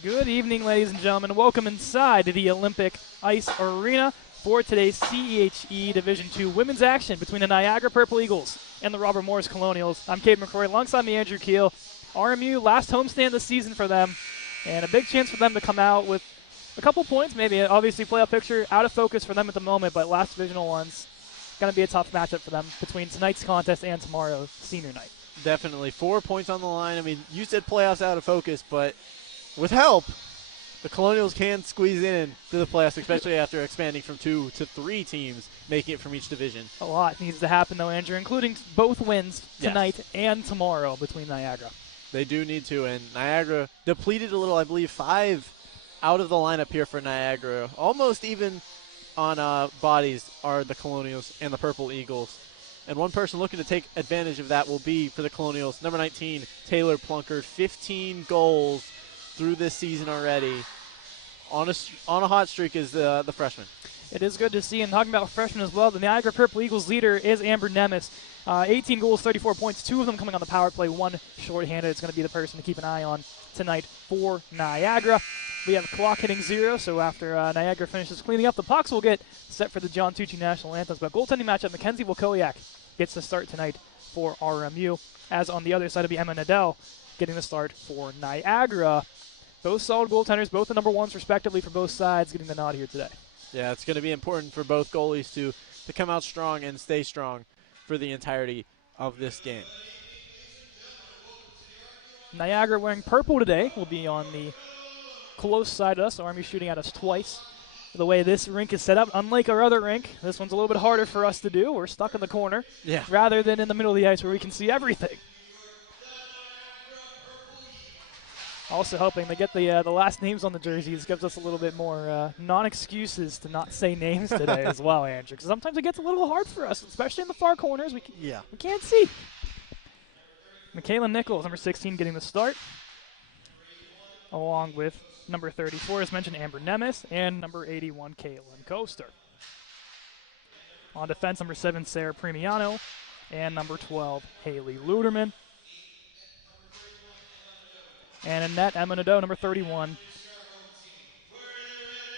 Good evening, ladies and gentlemen. Welcome inside to the Olympic Ice Arena for today's CEHE Division II women's action between the Niagara Purple Eagles and the Robert Morris Colonials. I'm Cade McCrory alongside me, Andrew Keel. RMU, last homestand this season for them, and a big chance for them to come out with a couple points, maybe. Obviously, playoff picture out of focus for them at the moment, but last divisional one's going to be a tough matchup for them between tonight's contest and tomorrow's senior night. Definitely. 4 points on the line. I mean, you said playoffs out of focus, but with help, the Colonials can squeeze in to the playoffs, especially after expanding from 2 to 3 teams making it from each division. A lot needs to happen, though, Andrew, including both wins tonight and tomorrow between Niagara. They do need to, and Niagara depleted a little. I believe 5 out of the lineup here for Niagara. Almost even on bodies are the Colonials and the Purple Eagles. And one person looking to take advantage of that will be, for the Colonials, number 19, Taylor Plunkard. 15 goals through this season already. On a hot streak is the freshman. It is good to see. And talking about freshmen as well, the Niagara Purple Eagles leader is Amber Nemes. 18 goals, 34 points, 2 of them coming on the power play, 1 shorthanded. It's going to be the person to keep an eye on tonight for Niagara. We have clock hitting 0, so after Niagara finishes cleaning up, the pucks will get set for the John Tucci National Anthems. But goaltending matchup, Mackenzie Wilkowiak gets the start tonight for RMU, as on the other side of the Emma Nadell getting the start for Niagara. Both solid goaltenders, both the number ones respectively for both sides, getting the nod here today. Yeah, it's going to be important for both goalies to come out strong and stay strong for the entirety of this game. Niagara wearing purple today will be on the close side of us. RMU shooting at us twice. The way this rink is set up, unlike our other rink, this one's a little bit harder for us to do. We're stuck in the corner rather than in the middle of the ice where we can see everything. Also helping they get the last names on the jerseys, gives us a little bit more non-excuses to not say names today as well, Andrew. Because sometimes it gets a little hard for us, especially in the far corners. We can't see. Michaela Nichols, number 16, getting the start, along with number 34, as mentioned, Amber Nemes, and number 81, Caitlin Coaster. On defense, number 7, Sarah Premiano, and number 12, Haley Luderman. And in net, Emma Nadeau, number 31.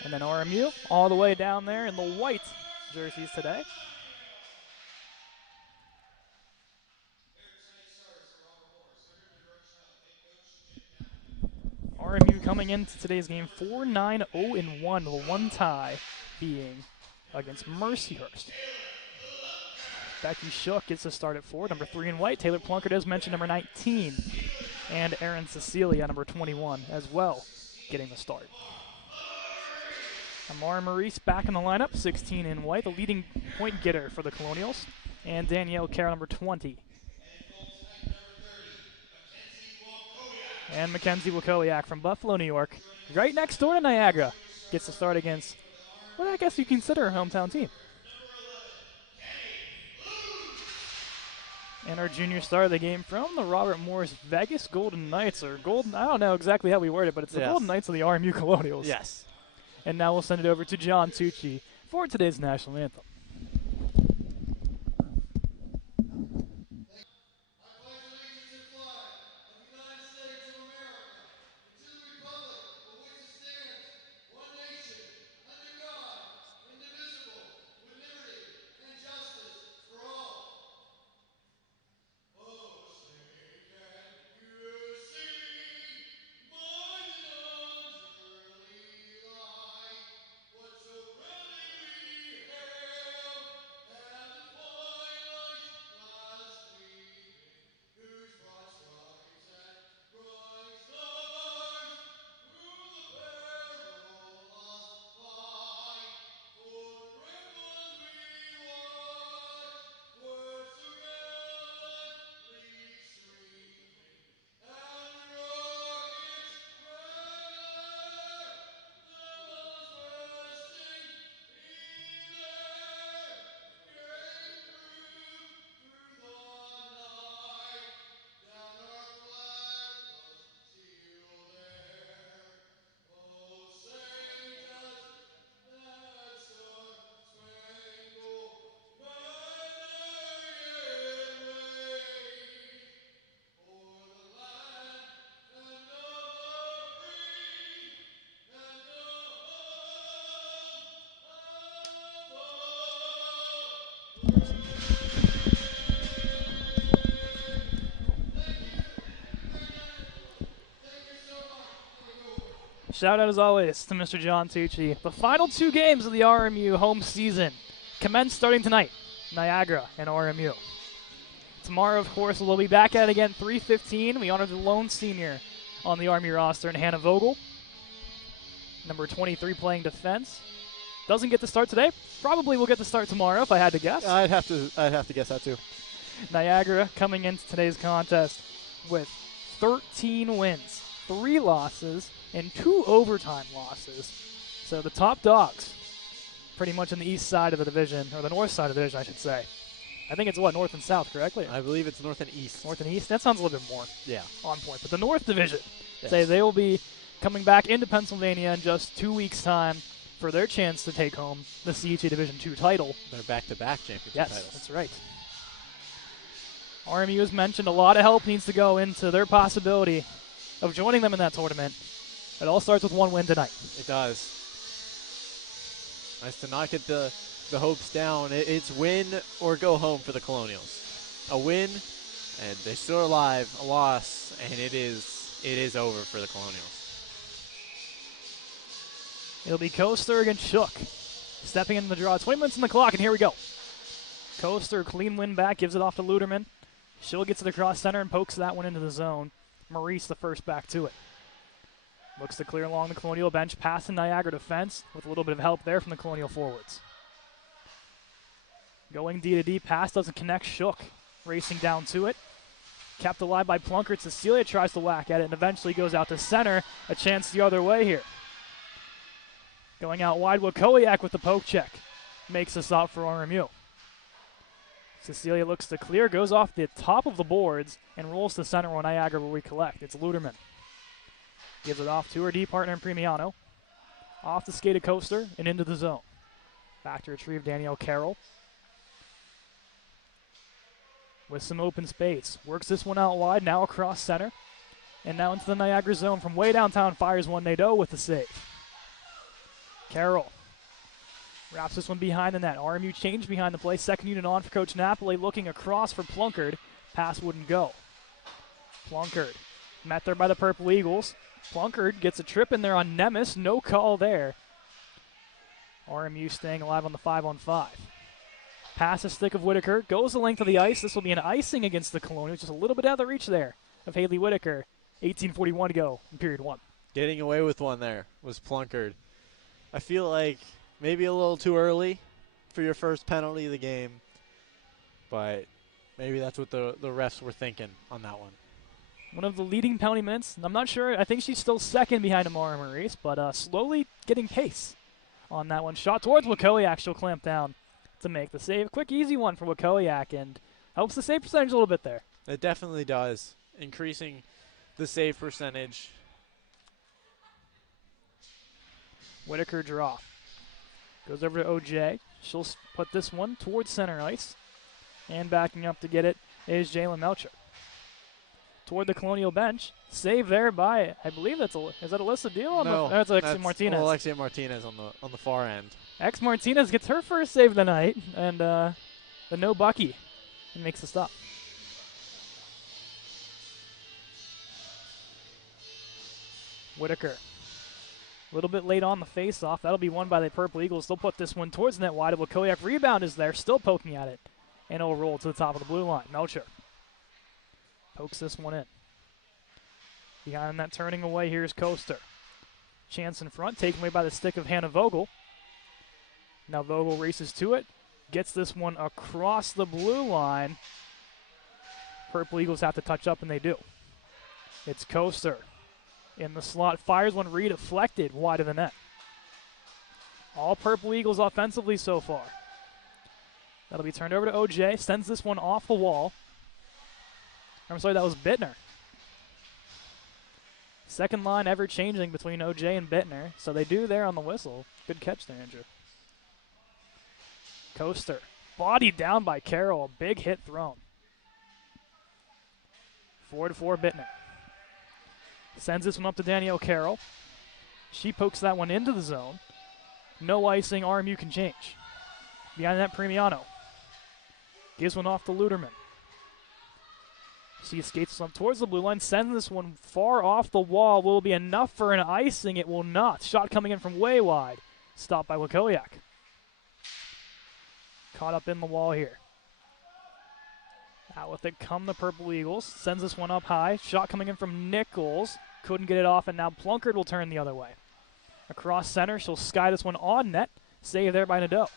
And then RMU all the way down there in the white jerseys today. RMU coming into today's game 4-9-0-1, the one tie being against Mercyhurst. Becky Shook gets the start at 4, number 3 in white. Taylor Plunkard, as mentioned, number 19. And Erin Cecilia, number 21, as well, getting the start. Amara Maurice back in the lineup, 16 in white, the leading point getter for the Colonials. And Danielle Carroll, number 20. And Mackenzie Wilkowiak from Buffalo, New York, right next door to Niagara, gets the start against what I guess you consider a hometown team. And our junior star of the game from the Robert Morris Vegas Golden Knights, or Golden, I don't know exactly how we word it, but it's the Golden Knights of the RMU Colonials. Yes. And now we'll send it over to John Tucci for today's national anthem. Shout out as always to Mr. John Tucci. The final 2 games of the RMU home season commence starting tonight. Niagara and RMU. Tomorrow, of course, we'll be back at it again, 3:15. We honor the lone senior on the Army roster in Hannah Vogel. Number 23 playing defense. Doesn't get to start today. Probably will get to start tomorrow if I had to guess. I'd have to guess that too. Niagara coming into today's contest with 13 wins, 3 losses, and 2 overtime losses. So the top dogs, pretty much on the east side of the division, or the north side of the division, I should say. I think it's what, north and south, correctly? I believe it's north and east. North and east? That sounds a little bit more on point. But the north division, yes. say they will be coming back into Pennsylvania in just 2 weeks' time for their chance to take home the ACHA Division II title. Their back-to-back championship yes, titles. That's right. RMU has mentioned a lot of help needs to go into their possibility of joining them in that tournament. It all starts with 1 win tonight. It does. Nice to not get the hopes down. It's win or go home for the Colonials. A win, and they're still alive. A loss, and it is over for the Colonials. It'll be Coaster against Shook. Stepping into the draw. 20 minutes on the clock, and here we go. Coaster, clean win back, gives it off to Luderman. Schill gets it across center and pokes that one into the zone. Maurice the first back to it. Looks to clear along the Colonial bench, pass the Niagara defense with a little bit of help there from the Colonial forwards. Going D to D, pass doesn't connect. Shook racing down to it. Kept alive by Plunkert. Cecilia tries to whack at it and eventually goes out to center. A chance the other way here. Going out wide, Wakowiak with the poke check. Makes a stop for RMU. Cecilia looks to clear, goes off the top of the boards, and rolls to center on Niagara where we collect. It's Luderman. Gives it off to her D partner in Premiano. Off the skated Coaster and into the zone. Back to retrieve Danielle Carroll. With some open space. Works this one out wide, now across center. And now into the Niagara zone from way downtown, fires one Nadeau with the save. Carroll wraps this one behind the net. RMU change behind the play. Second unit on for Coach Napoli, looking across for Plunkard. Pass wouldn't go. Plunkard met there by the Purple Eagles. Plunkard gets a trip in there on Nemes. No call there. RMU staying alive on the 5-on-5. Pass a stick of Whitaker. Goes the length of the ice. This will be an icing against the Colonials. Just a little bit out of the reach there of Haley Whitaker. 18:41 to go in period 1. Getting away with one there was Plunkard. I feel like maybe a little too early for your first penalty of the game, but maybe that's what the refs were thinking on that one. One of the leading penalty minutes. I'm not sure. I think she's still second behind Amara Maurice, but slowly getting pace on that one. Shot towards Wakowiak. She'll clamp down to make the save. Quick, easy one for Wakowiak, and helps the save percentage a little bit there. It definitely does. Increasing the save percentage. Whitaker draw. Goes over to OJ. She'll put this one towards center ice. And backing up to get it is Jalen Melcher. Toward the Colonial bench. Save there by, I believe is that Alyssa Deal? No, that's Alexia Martinez. Alexia Martinez on the far end. X Martinez gets her first save of the night, and the no Bucky and makes the stop. Whitaker. A little bit late on the face-off. That'll be won by the Purple Eagles. They'll put this one towards the net wide. Wakowiak rebound is there, still poking at it. And it'll roll to the top of the blue line. Melcher pokes this one in. Behind that, turning away, here's Coaster. Chance in front, taken away by the stick of Hannah Vogel. Now Vogel races to it. Gets this one across the blue line. Purple Eagles have to touch up, and they do. It's Coaster. In the slot, fires one redeflected wide of the net. All Purple Eagles offensively so far. That'll be turned over to OJ. Sends this one off the wall. I'm sorry, that was Bittner. Second line ever changing between OJ and Bittner. So they do there on the whistle. Good catch there, Andrew. Coaster. Bodied down by Carroll. A big hit thrown. 4-4 Bittner. Sends this one up to Danielle Carroll. She pokes that one into the zone. No icing. RMU can change. Behind that, Premiano. Gives one off to Luderman. She skates up towards the blue line, sends this one far off the wall. Will it be enough for an icing? It will not. Shot coming in from way wide. Stopped by Wakowiak. Caught up in the wall here. Out with it come the Purple Eagles. Sends this one up high. Shot coming in from Nichols. Couldn't get it off, and now Plunkard will turn the other way. Across center, she'll sky this one on net. Save there by Nadeau.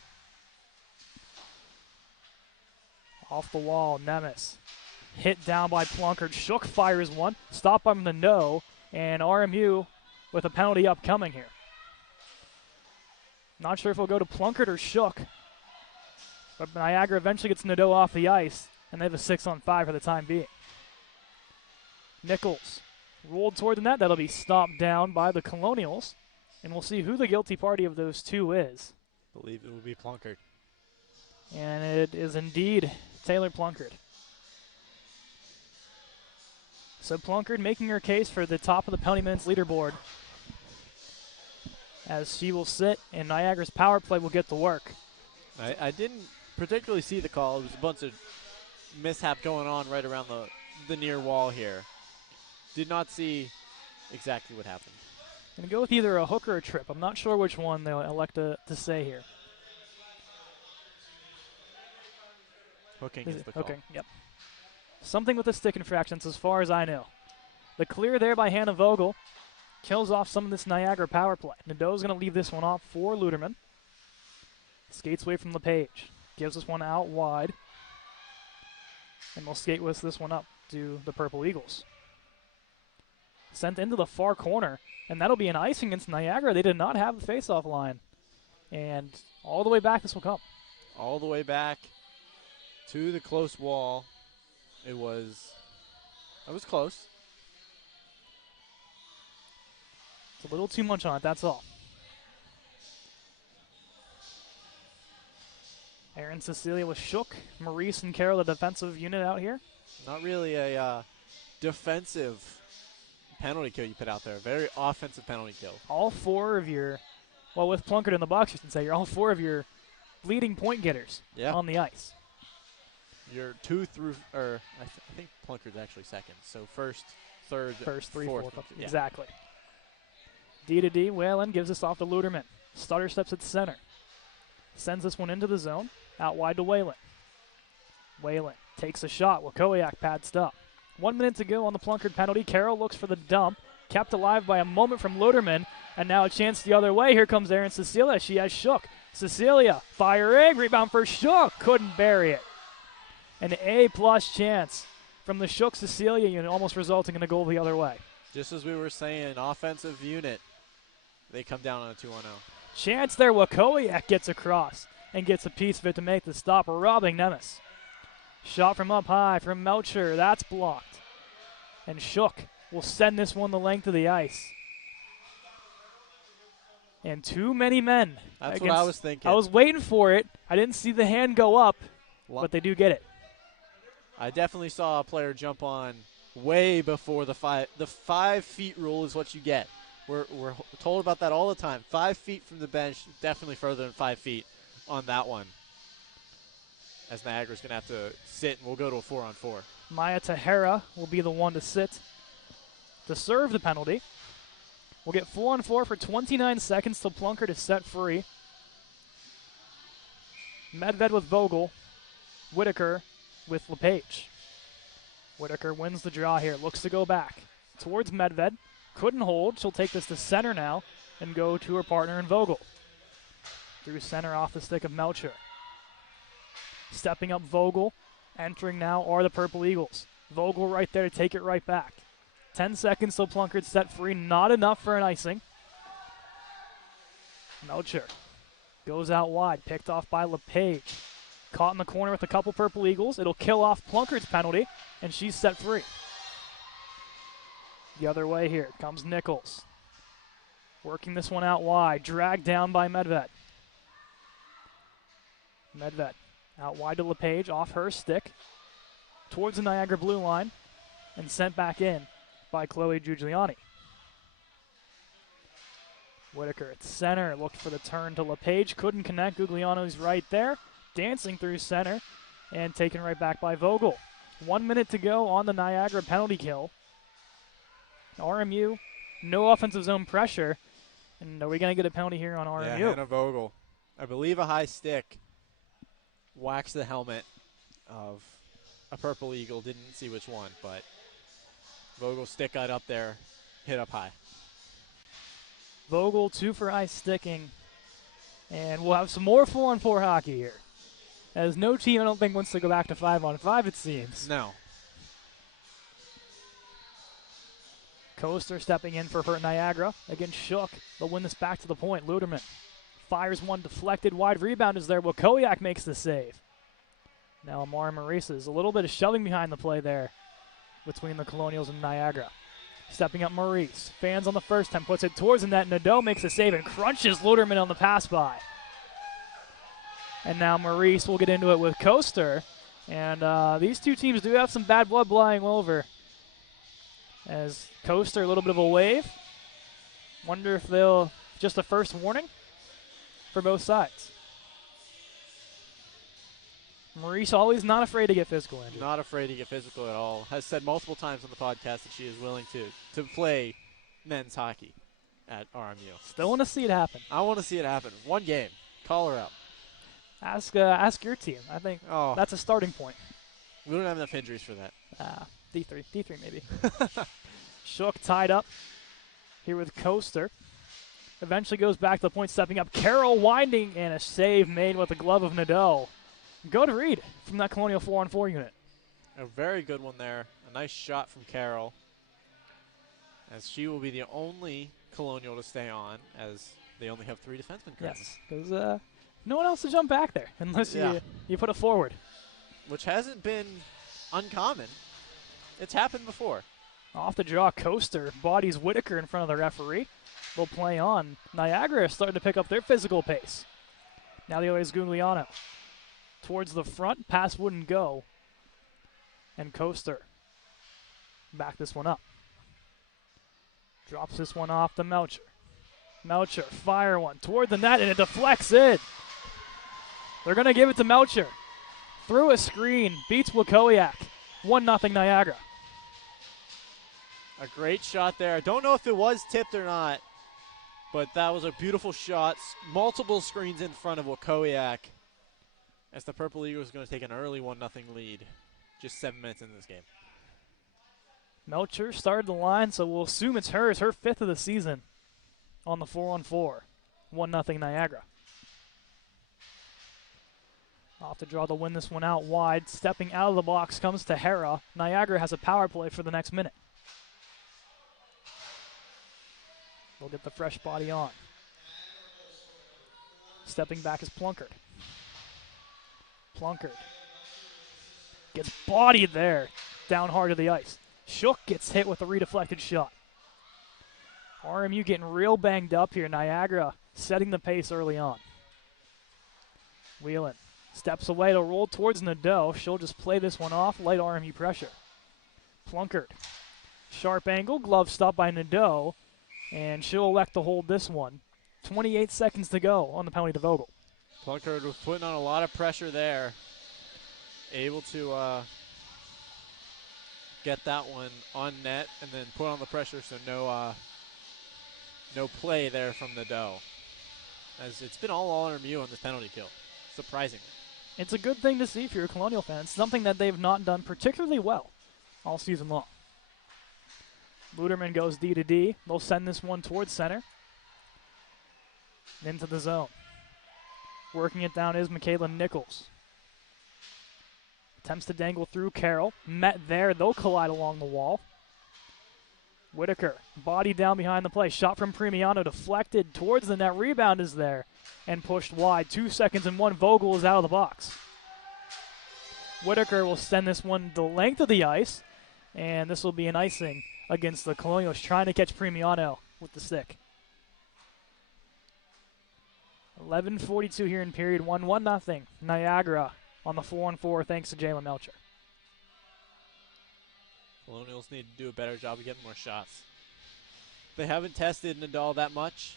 Off the wall, Nemes. Hit down by Plunkard. Shook fires one. Stopped by Nadeau, and RMU with a penalty upcoming here. Not sure if it'll go to Plunkard or Shook, but Niagara eventually gets Nadeau off the ice, and they have a 6-on-5 for the time being. Nichols rolled toward the net. That'll be stopped down by the Colonials, and we'll see who the guilty party of those two is. I believe it will be Plunkard. And it is indeed Taylor Plunkard. So Plunkard making her case for the top of the penalty minutes leaderboard, as she will sit and Niagara's power play will get to work. I didn't particularly see the call. It was a bunch of mishap going on right around the near wall here. Did not see exactly what happened. Going to go with either a hook or a trip. I'm not sure which one they'll elect to say here. Hooking is the call. Hooking, yep. Something with the stick infractions as far as I know. The clear there by Hannah Vogel kills off some of this Niagara power play. Nadeau's going to leave this one off for Luderman. Skates away from LePage. Gives this one out wide. And we'll skate with this one up to the Purple Eagles. Sent into the far corner, and that'll be an icing against Niagara. They did not have the faceoff line. And all the way back this will come. All the way back to the close wall. It was close. It's a little too much on it, that's all. Aaron Cecilia with Shook. Maurice and Carroll, the defensive unit out here. Not really a defensive penalty kill you put out there. Very offensive penalty kill. All four of your, well, with Plunkard in the box, you can say, you're all four of your leading point getters on the ice. You're 2 through, or I think Plunkard's actually second. So first, third, first, three, fourth. fourth. Yeah. Exactly. D to D. Whalen gives this off to Luderman. Stutter steps at center. Sends this one into the zone. Out wide to Whalen. Whalen takes a shot. Wakowiak pads up. 1 minute to go on the Plunkard penalty. Carroll looks for the dump. Kept alive by a moment from Luderman. And now a chance the other way. Here comes Aaron Cecilia. She has Shook. Cecilia firing. Rebound for Shook. Couldn't bury it. An A-plus chance from the Shook Cecilia unit, almost resulting in a goal the other way. Just as we were saying, offensive unit, they come down on a 2-1-0. Chance there. Wakowiak gets across and gets a piece of it to make the stop, robbing Nemes. Shot from up high from Melcher. That's blocked. And Shook will send this one the length of the ice. And too many men. That's what I was thinking. I was waiting for it. I didn't see the hand go up, but they do get it. I definitely saw a player jump on way before the 5 feet rule is what you get. We're told about that all the time. 5 feet from the bench, definitely further than 5 feet on that one. As Niagara's going to have to sit, and we'll go to a 4-on-4. Maya Tahara will be the one to sit to serve the penalty. We'll get 4-on-4 for 29 seconds till Plunkard is set free. Medved with Vogel. Whitaker with LePage. Whitaker wins the draw here. Looks to go back towards Medved. Couldn't hold. She'll take this to center now and go to her partner in Vogel. Through center off the stick of Melcher. Stepping up Vogel. Entering now are the Purple Eagles. Vogel right there to take it right back. 10 seconds till Plunkard set free. Not enough for an icing. Melcher goes out wide. Picked off by LePage. Caught in the corner with a couple Purple Eagles. It'll kill off Plunkard's penalty, and she's set free. The other way here comes Nichols. Working this one out wide. Dragged down by Medved. Medved out wide to LePage, off her stick. Towards the Niagara blue line, and sent back in by Chloe Giuliani. Whitaker at center. Looked for the turn to LePage. Couldn't connect. Gugliano's right there. Dancing through center and taken right back by Vogel. 1 minute to go on the Niagara penalty kill. RMU, no offensive zone pressure. And are we going to get a penalty here on RMU? Yeah, Hannah Vogel. I believe a high stick waxed the helmet of a Purple Eagle. Didn't see which one, but Vogel's stick got up there, hit up high. Vogel, 2 for high sticking. And we'll have some more 4-on-4 hockey here. As no team, I don't think, wants to go back to 5-on-5, it seems. No. Coaster stepping in for Niagara against Shook. They'll win this back to the point. Luderman fires one deflected. Wide rebound is there. Wakoyak makes the save. Now Amari Maurice's a little bit of shoving behind the play there between the Colonials and Niagara. Stepping up Maurice. Fans on the first time. Puts it towards the net. Nadeau makes a save and crunches Luderman on the pass by. And now Maurice will get into it with Coaster. And these two teams do have some bad blood flying over. As Coaster, a little bit of a wave. Wonder if they'll, just a first warning for both sides. Maurice always not afraid to get physical, Andrew. Not afraid to get physical at all. Has said multiple times on the podcast that she is willing to play men's hockey at RMU. Still want to see it happen. I want to see it happen. One game. Call her up. Ask your team. I think that's a starting point. We don't have enough injuries for that. D3 maybe. Shook tied up here with Coaster. Eventually goes back to the point, stepping up. Carroll winding, and a save made with the glove of Nadeau. Good read from that Colonial 4-on-4 unit. A very good one there. A nice shot from Carroll. As she will be the only Colonial to stay on, as they only have 3 defensemen currently. Yes, because no one else to jump back there unless you put it forward. Which hasn't been uncommon. It's happened before. Off the draw, Coaster bodies Whitaker in front of the referee. They'll play on. Niagara is starting to pick up their physical pace. Now the other is Gugliano. Towards the front, pass wouldn't go. And Coaster back this one up. Drops this one off to Melcher. Melcher, fire one toward the net, and it deflects in. They're going to give it to Melcher. Through a screen, beats Wakoyak. 1-0 Niagara. A great shot there. I don't know if it was tipped or not, but that was a beautiful shot. Multiple screens in front of Wakoyak as the Purple Eagles are going to take an early 1-0 lead just 7 minutes into this game. Melcher started the line, so we'll assume it's hers, her 5th of the season on the 4-on-4. 1-0 Niagara. Off to draw to win this one out wide. Stepping out of the box comes to Hera. Niagara has a power play for the next minute. We'll get the fresh body on. Stepping back is Plunkard. Plunkard gets bodied there, down hard to the ice. Shook gets hit with a redeflected shot. RMU getting real banged up here. Niagara setting the pace early on. Wheelan steps away to roll towards Nadeau. She'll just play this one off, light RMU pressure. Plunkard, sharp angle, glove stop by Nadeau, and she'll elect to hold this one. 28 seconds to go on the penalty to Vogel. Plunkard was putting on a lot of pressure there. Able to get that one on net and then put on the pressure, so no play there from Nadeau. As it's been all RMU on this penalty kill, surprisingly. It's a good thing to see if you're a Colonial fan. It's something that they've not done particularly well all season long. Luderman goes D to D. They'll send this one towards center. Into the zone. Working it down is Michaela Nichols. Attempts to dangle through Carroll. Met there. They'll collide along the wall. Whitaker, body down behind the play. Shot from Premiano, deflected towards the net. Rebound is there and pushed wide. 2 seconds and one. Vogel is out of the box. Whitaker will send this one the length of the ice, and this will be an icing against the Colonials, trying to catch Premiano with the stick. 11:42 here in period 1. 1-0 Niagara on the 4-on-4 thanks to Jalen Melcher. Colonials need to do a better job of getting more shots. They haven't tested Nadal that much.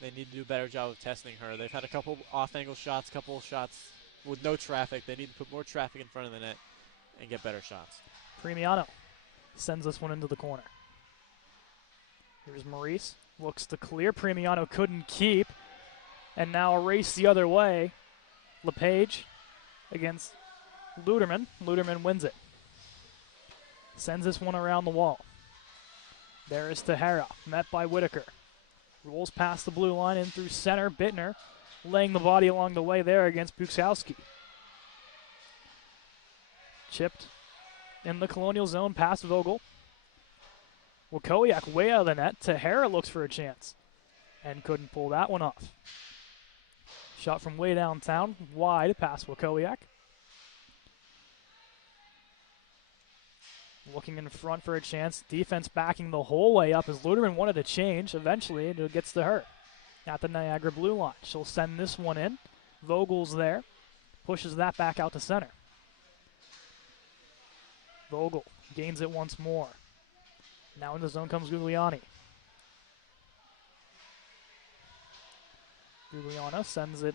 They need to do a better job of testing her. They've had a couple off-angle shots, couple shots with no traffic. They need to put more traffic in front of the net and get better shots. Premiano sends this one into the corner. Here's Maurice. Looks to clear. Premiano couldn't keep. And now a race the other way. LePage against Luderman. Luderman wins it. Sends this one around the wall. There is Tejera, met by Whitaker. Rolls past the blue line in through center. Bittner laying the body along the way there against Buksowski. Chipped in the Colonial zone past Vogel. Wakowiak way out of the net. Tejera looks for a chance and couldn't pull that one off. Shot from way downtown, wide past Wakowiak. Looking in front for a chance. Defense backing the whole way up as Luderman wanted to change. Eventually, it gets to her at the Niagara blue line. She'll send this one in. Vogel's there. Pushes that back out to center. Vogel gains it once more. Now in the zone comes Gugliani. Gugliana sends it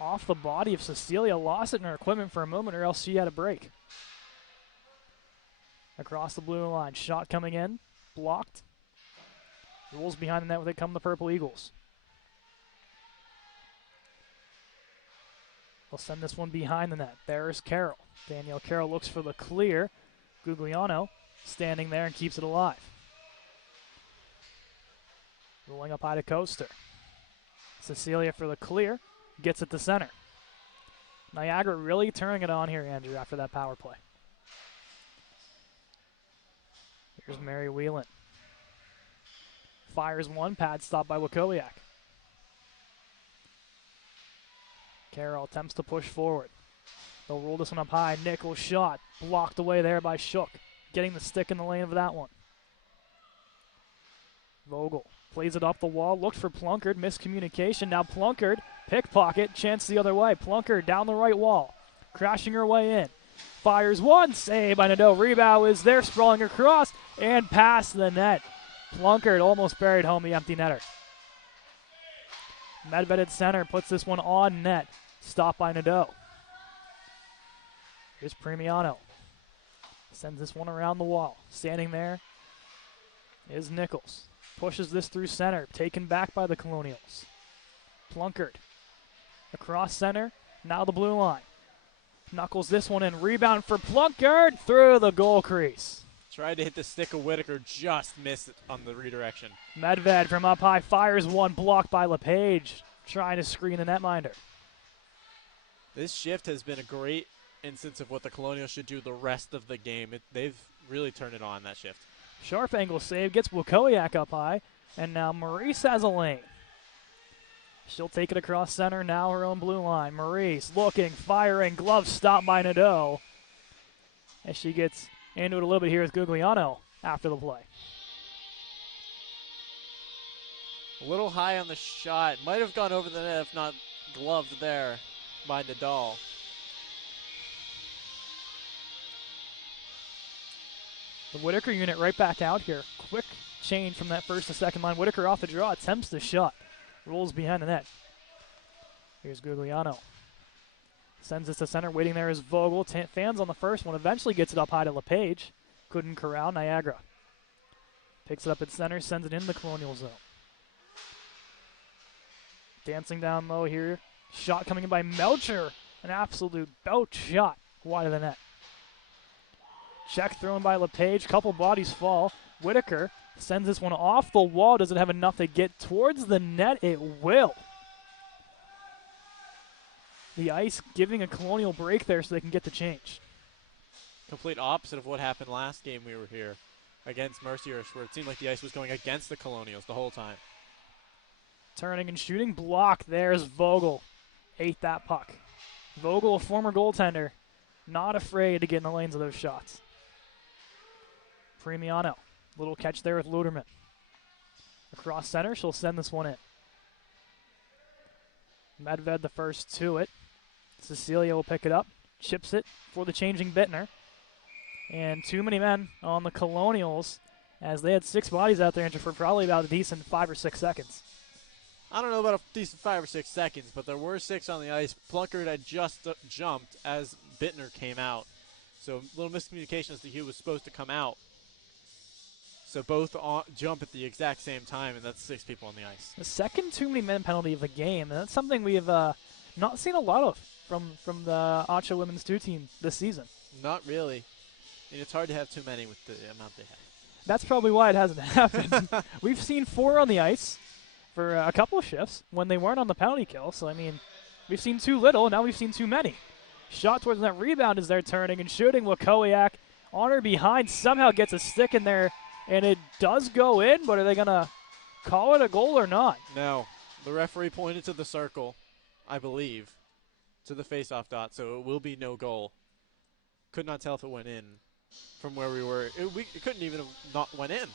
off the body of Cecilia. Lost it in her equipment for a moment or else she had a break. Across the blue line. Shot coming in. Blocked. Rolls behind the net when they come the Purple Eagles. They'll send this one behind the net. There's Carroll. Danielle Carroll looks for the clear. Gugliano standing there and keeps it alive. Rolling up high to Coaster. Cecilia for the clear. Gets it to center. Niagara really turning it on here, Andrew, after that power play. Here's Mary Whelan. Fires one. Pad stop by Wakowiak. Carroll attempts to push forward. They'll roll this one up high. Nichols shot. Blocked away there by Shook. Getting the stick in the lane of that one. Vogel plays it off the wall. Looked for Plunkard. Miscommunication. Now Plunkard. Pickpocket. Chance the other way. Plunkard down the right wall. Crashing her way in. Fires one. Save by Nadeau. Rebound is there. Sprawling across. And past the net. Plunkard almost buried home the empty netter. Medved at center. Puts this one on net. Stopped by Nadeau. Here's Premiano. Sends this one around the wall. Standing there is Nichols. Pushes this through center. Taken back by the Colonials. Plunkard. Across center. Now the blue line. Knuckles this one in. Rebound for Plunkard. Through the goal crease. Tried to hit the stick of Whitaker. Just missed it on the redirection. Medved from up high. Fires one. Blocked by LePage. Trying to screen the netminder. This shift has been a great instance of what the Colonials should do the rest of the game. They've really turned it on, that shift. Sharp angle save. Gets Wakowiak up high. And now Maurice has a lane. She'll take it across center. Now her own blue line. Maurice looking, firing. Glove stopped by Nadeau. As she gets into it a little bit here with Gugliano after the play. A little high on the shot. Might have gone over the net if not gloved there by Nadal. The Whitaker unit right back out here. Quick change from that first to second line. Whitaker off the draw, attempts the shot. Rolls behind the net. Here's Gugliano. Sends this to center. Waiting there is Vogel. Fans on the first one. Eventually gets it up high to LePage. Couldn't corral Niagara. Picks it up at center. Sends it in the Colonial zone. Dancing down low here. Shot coming in by Melcher. An absolute belt shot wide of the net. Check thrown by LePage. Couple bodies fall. Whitaker sends this one off the wall. Does it have enough to get towards the net? It will. The Ice giving a Colonial break there so they can get the change. Complete opposite of what happened last game we were here against Mercyhurst, where it seemed like the Ice was going against the Colonials the whole time. Turning and shooting. Block. There's Vogel. Ate that puck. Vogel, a former goaltender, not afraid to get in the lanes of those shots. Premiano. Little catch there with Luderman. Across center, she'll send this one in. Medved the first to it. Cecilia will pick it up. Chips it for the changing Bittner. And too many men on the Colonials as they had 6 bodies out there for probably about a decent 5 or 6 seconds. I don't know about a decent 5 or 6 seconds, but there were 6 on the ice. Plunkard had just jumped as Bittner came out. So a little miscommunication as to who was supposed to come out. So both jump at the exact same time, and that's 6 people on the ice. The second too many men penalty of the game, and that's something we've not seen a lot of from the ACHA women's 2 team this season. Not really. And it's hard to have too many with the amount they have. That's probably why it hasn't happened. We've seen 4 on the ice for a couple of shifts when they weren't on the penalty kill. So, I mean, we've seen too little, now we've seen too many. Shot towards that rebound as they're turning and shooting. Wakowiak on her behind somehow gets a stick in there, and it does go in, but are they going to call it a goal or not? No. The referee pointed to the circle, I believe, to the face-off dot, so it will be no goal. Could not tell if it went in from where we were. It couldn't even have not went in.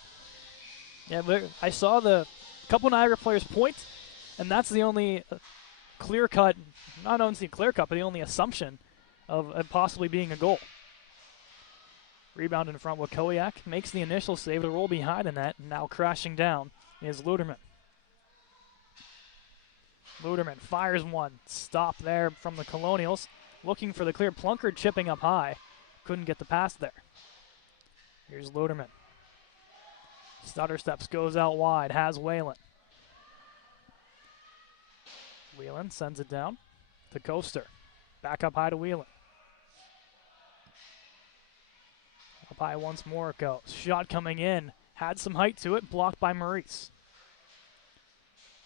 Yeah, but I saw the couple Niagara players point, and that's the only clear-cut, not only clear-cut, but the only assumption of it possibly being a goal. Rebound in front. Wakowiak makes the initial save. The roll behind the net. Now crashing down is Luderman. Luderman fires one. Stop there from the Colonials. Looking for the clear. Plunkard chipping up high. Couldn't get the pass there. Here's Luderman. Stutter steps. Goes out wide. Has Whalen. Whelan sends it down to Coaster. Back up high to Whelan. Up high once more it goes. Shot coming in. Had some height to it. Blocked by Maurice.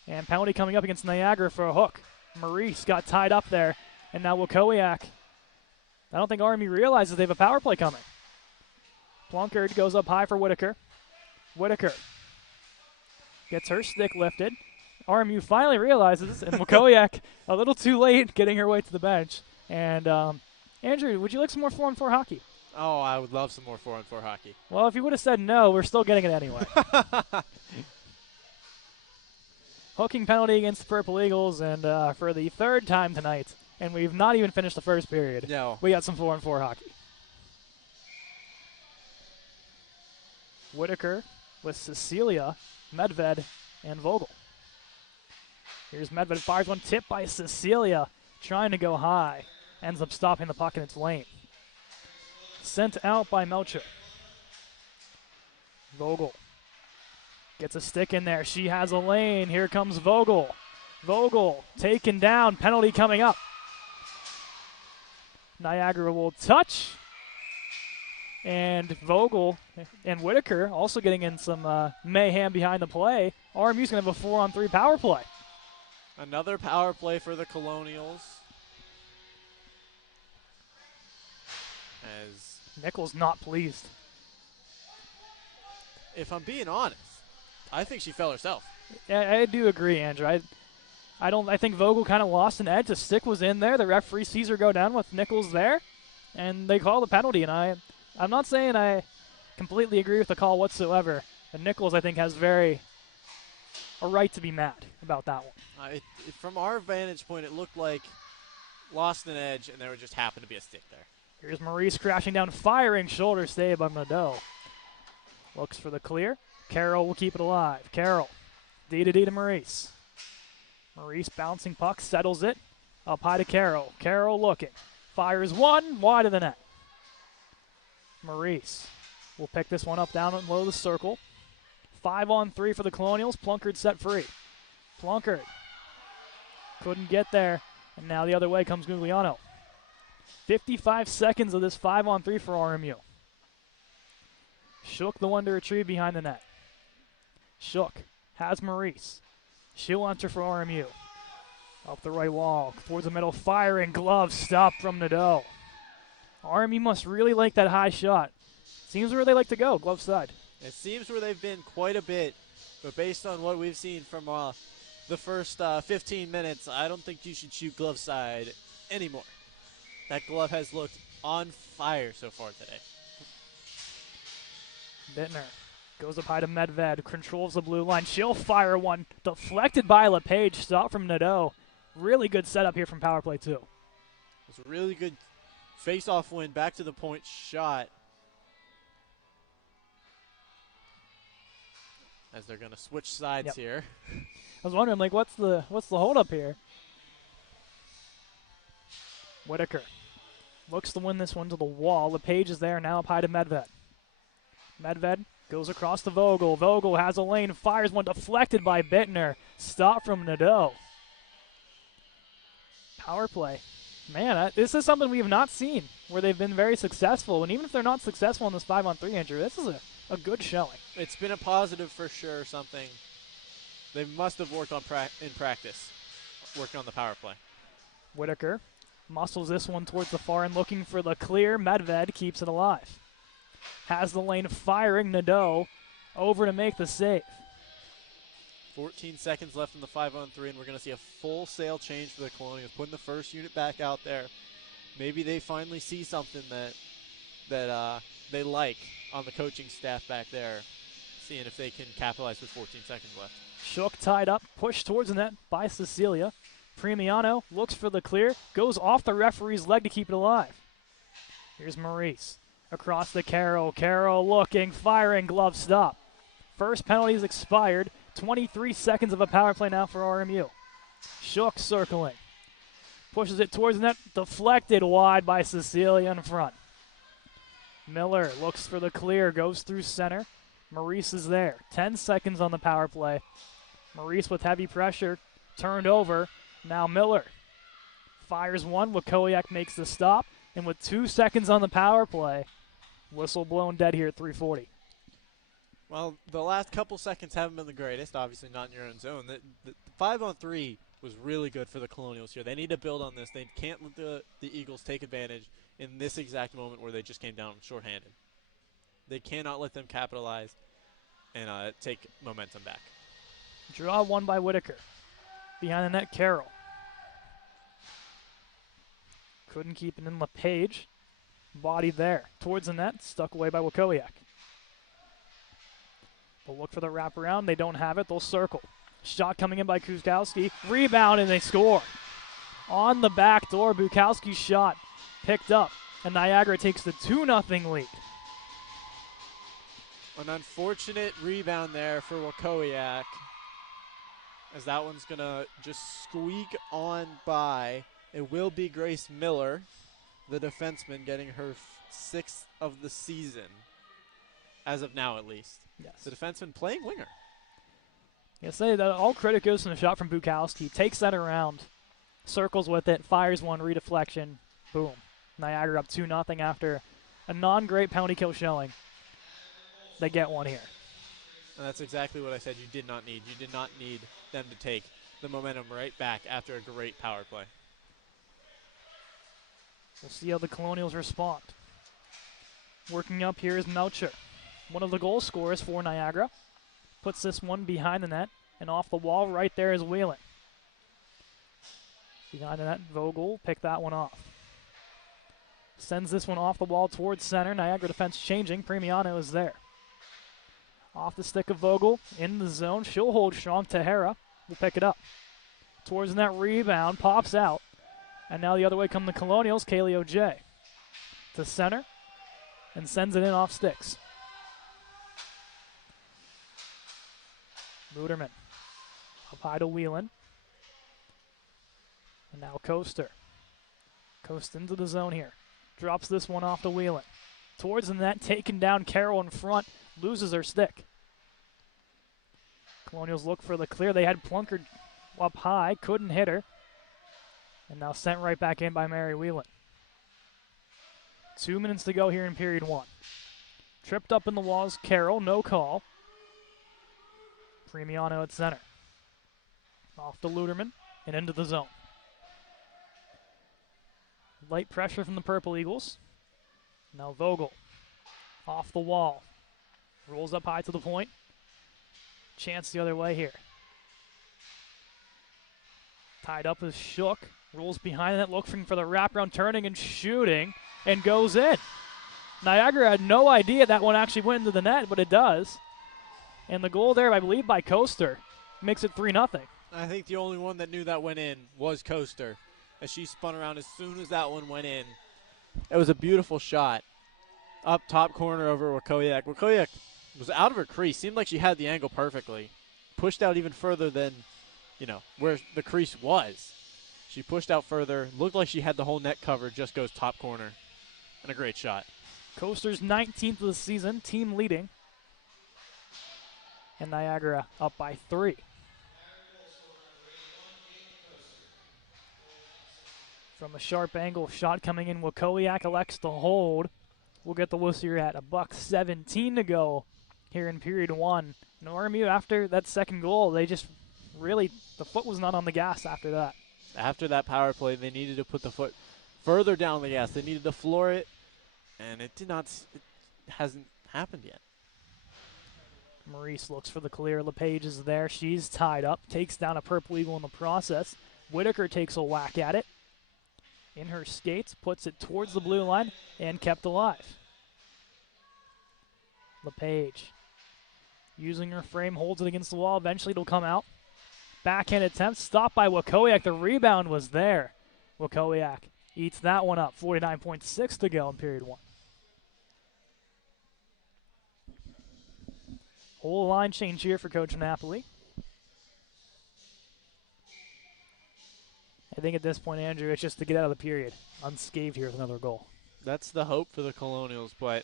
And penalty coming up against Niagara for a hook. Maurice got tied up there. And now Wakowiak. I don't think RMU realizes they have a power play coming. Plunkard goes up high for Whitaker. Whitaker gets her stick lifted. RMU finally realizes, and Wakowiak a little too late getting her way to the bench. And Andrew, would you like some more 4-on-4 hockey? Oh, I would love some more 4-on-4 hockey. Well, if you would have said no, we're still getting it anyway. Hooking penalty against the Purple Eagles, and for the 3rd time tonight, and we've not even finished the first period. No. We got some 4-on-4 hockey. Whitaker with Cecilia, Medved, and Vogel. Here's Medved, fires one, tipped by Cecilia, trying to go high. Ends up stopping the puck in its lane. Sent out by Melcher. Vogel gets a stick in there. She has a lane. Here comes Vogel. Vogel taken down. Penalty coming up. Niagara will touch. And Vogel and Whitaker also getting in some mayhem behind the play. RMU's going to have a 4-on-3 power play. Another power play for the Colonials. As Nichols not pleased. if I'm being honest, I think she fell herself. I do agree, Andrew. I think Vogel kind of lost an edge. The stick was in there. The referee sees her go down with Nichols there, and they call the penalty. And I'm not saying I completely agree with the call whatsoever. And Nichols, I think, has a right to be mad about that one. From our vantage point, it looked like lost an edge, and there just happened to be a stick there. Here's Maurice crashing down, firing shoulder save by Nadeau. Looks for the clear. Carroll will keep it alive. Carroll, D to Maurice. Maurice bouncing puck, settles it. Up high to Carroll. Carroll looking. Fires one, wide of the net. Maurice will pick this one up down below the circle. 5-on-3 for the Colonials. Plunkard set free. Plunkard couldn't get there, and now the other way comes Gugliano. 55 seconds of this 5-on-3 for RMU. Shook the one to retrieve behind the net. Shook has Maurice. She'll enter for RMU. Up the right wall, towards the middle, firing, glove stopped from Nadeau. RMU must really like that high shot. Seems where they like to go, glove side. It seems where they've been quite a bit, but based on what we've seen from the first 15 minutes, I don't think you should shoot glove side anymore. That glove has looked on fire so far today. Bittner goes up high to Medved, controls the blue line. She'll fire one, deflected by LePage, stop from Nadeau. Really good setup here from power play 2. It's a really good face-off win, back to the point shot. As they're going to switch sides here. I was wondering, like, what's the hold up here? Whitaker Looks to win this one to the wall. LePage is there now up high to Medved. Medved goes across to Vogel. Vogel has a lane, fires one deflected by Bittner. Stop from Nadeau. Power play. Man, this is something we have not seen where they've been very successful. And even if they're not successful in this 5-on-3, Andrew, this is a good showing. It's been a positive for sure, something they must have worked on in practice, working on the power play. Whitaker muscles this one towards the far end, looking for the clear. Medved keeps it alive. Has the lane firing. Nadeau over to make the save. 14 seconds left in the 5-on-3, and we're going to see a full sail change for the Colonials, putting the first unit back out there. Maybe they finally see something that they like on the coaching staff back there, seeing if they can capitalize with 14 seconds left. Shook tied up, pushed towards the net by Cecilia. Premiano looks for the clear, goes off the referee's leg to keep it alive. Here's Maurice across the Carroll. Carroll looking, firing, glove stop. First penalty is expired. 23 seconds of a power play now for RMU. Shook circling. Pushes it towards the net, deflected wide by Cecilia in front. Miller looks for the clear, goes through center. Maurice is there. 10 seconds on the power play. Maurice with heavy pressure, turned over. Now Miller fires one. Wakowiak makes the stop. And with 2 seconds on the power play, whistle blown dead here at 3:40. Well, the last couple seconds haven't been the greatest, obviously not in your own zone. The 5-on-3 was really good for the Colonials here. They need to build on this. They can't let the Eagles take advantage in this exact moment where they just came down shorthanded. They cannot let them capitalize and take momentum back. Draw one by Whitaker. Behind the net, Carroll. Couldn't keep it in. LePage. Body there. Towards the net, stuck away by Wakowiak. They'll look for the wraparound. They don't have it. They'll circle. Shot coming in by Kuzkowski. Rebound, and they score. On the back door, Bukowski's shot picked up, and Niagara takes the 2-0 lead. An unfortunate rebound there for Wakowiak, as that one's going to just squeak on by. It will be Grace Miller, the defenseman, getting her 6th of the season, as of now at least. Yes. The defenseman playing winger. I say that all credit goes to the shot from Bukowski. Takes that around, circles with it, fires one, redeflection, boom. Niagara up 2-0 after a non-great penalty kill showing. They get one here. And that's exactly what I said you did not need. You did not need them to take the momentum right back after a great power play. We'll see how the Colonials respond. Working up here is Melcher, one of the goal scorers for Niagara. Puts this one behind the net, and off the wall right there is Whelan. Behind the net, Vogel picked that one off. Sends this one off the wall towards center. Niagara defense changing. Premiano is there. Off the stick of Vogel, in the zone. She'll hold strong. Tahara will pick it up. Towards the net, rebound, pops out. And now the other way come the Colonials. Kaylee O'J to center and sends it in off sticks. Luderman up high to Whelan. And now Coaster. Coast into the zone here. Drops this one off to Whelan. Towards the net, taken down. Carroll in front. Loses her stick. Colonials look for the clear. They had Plunker up high. Couldn't hit her. And now sent right back in by Mary Whelan. 2 minutes to go here in period one. Tripped up in the walls. Carroll, no call. Premiano at center. Off to Luderman and into the zone. Light pressure from the Purple Eagles. Now Vogel off the wall. Rolls up high to the point. Chance the other way here. Tied up is Shook. Rolls behind that, looking for the wraparound, turning and shooting, and goes in. Niagara had no idea that one actually went into the net, but it does. And the goal there, I believe, by Coaster makes it 3-0. I think the only one that knew that went in was Coaster, as she spun around as soon as that one went in. It was a beautiful shot. Up top corner over Wakowiak. Wakowiak was out of her crease. Seemed like she had the angle perfectly. Pushed out even further than, where the crease was. She pushed out further. Looked like she had the whole net covered. Just goes top corner. And a great shot. Coasters 19th of the season, team leading. And Niagara up by 3. From a sharp angle, shot coming in. Wakowiak elects to hold. We'll get the whistle here at $1:17 to go here in period 1. And RMU, after that second goal, they just really, the foot was not on the gas after that. After that power play, they needed to put the foot further down the gas. They needed to floor it, and it hasn't happened yet. Maurice looks for the clear. LePage is there. She's tied up. Takes down a Purple Eagle in the process. Whitaker takes a whack at it. In her skates, puts it towards the blue line, and kept alive. LePage, using her frame, holds it against the wall. Eventually it'll come out. Backhand attempt, stopped by Wakowiak. The rebound was there. Wakowiak eats that one up. 49.6 to go in period 1. Whole line change here for Coach Napoli. I think at this point, Andrew, it's just to get out of the period unscathed here with another goal. That's the hope for the Colonials, but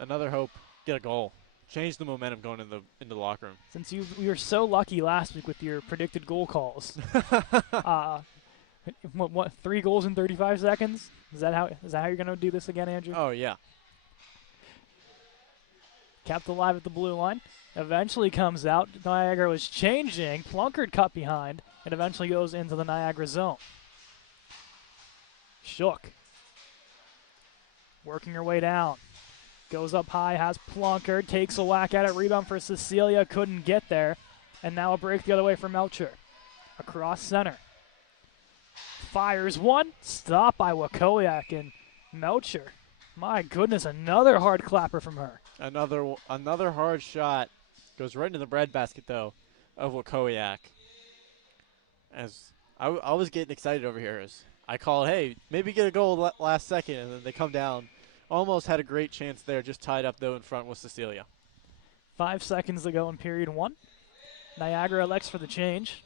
another hope, get a goal. Change the momentum going into the locker room. Since you were so lucky last week with your predicted goal calls, what 3 goals in 35 seconds? Is that how you're going to do this again, Andrew? Oh yeah. Kept alive at the blue line. Eventually comes out. Niagara was changing. Plunkard cut behind, and eventually goes into the Niagara zone. Shook. Working her way down. Goes up high, has Plunkard, takes a whack at it. Rebound for Cecilia, couldn't get there. And now a break the other way for Melcher. Across center. Fires one. Stopped by Wakowiak, and Melcher. My goodness, another hard clapper from her. Another hard shot. Goes right into the breadbasket, though, of Wakowiak. As I was getting excited over here. As I called, hey, maybe get a goal last second, and then they come down. Almost had a great chance there, just tied up, though, in front with Cecilia. 5 seconds to go in period 1. Niagara elects for the change.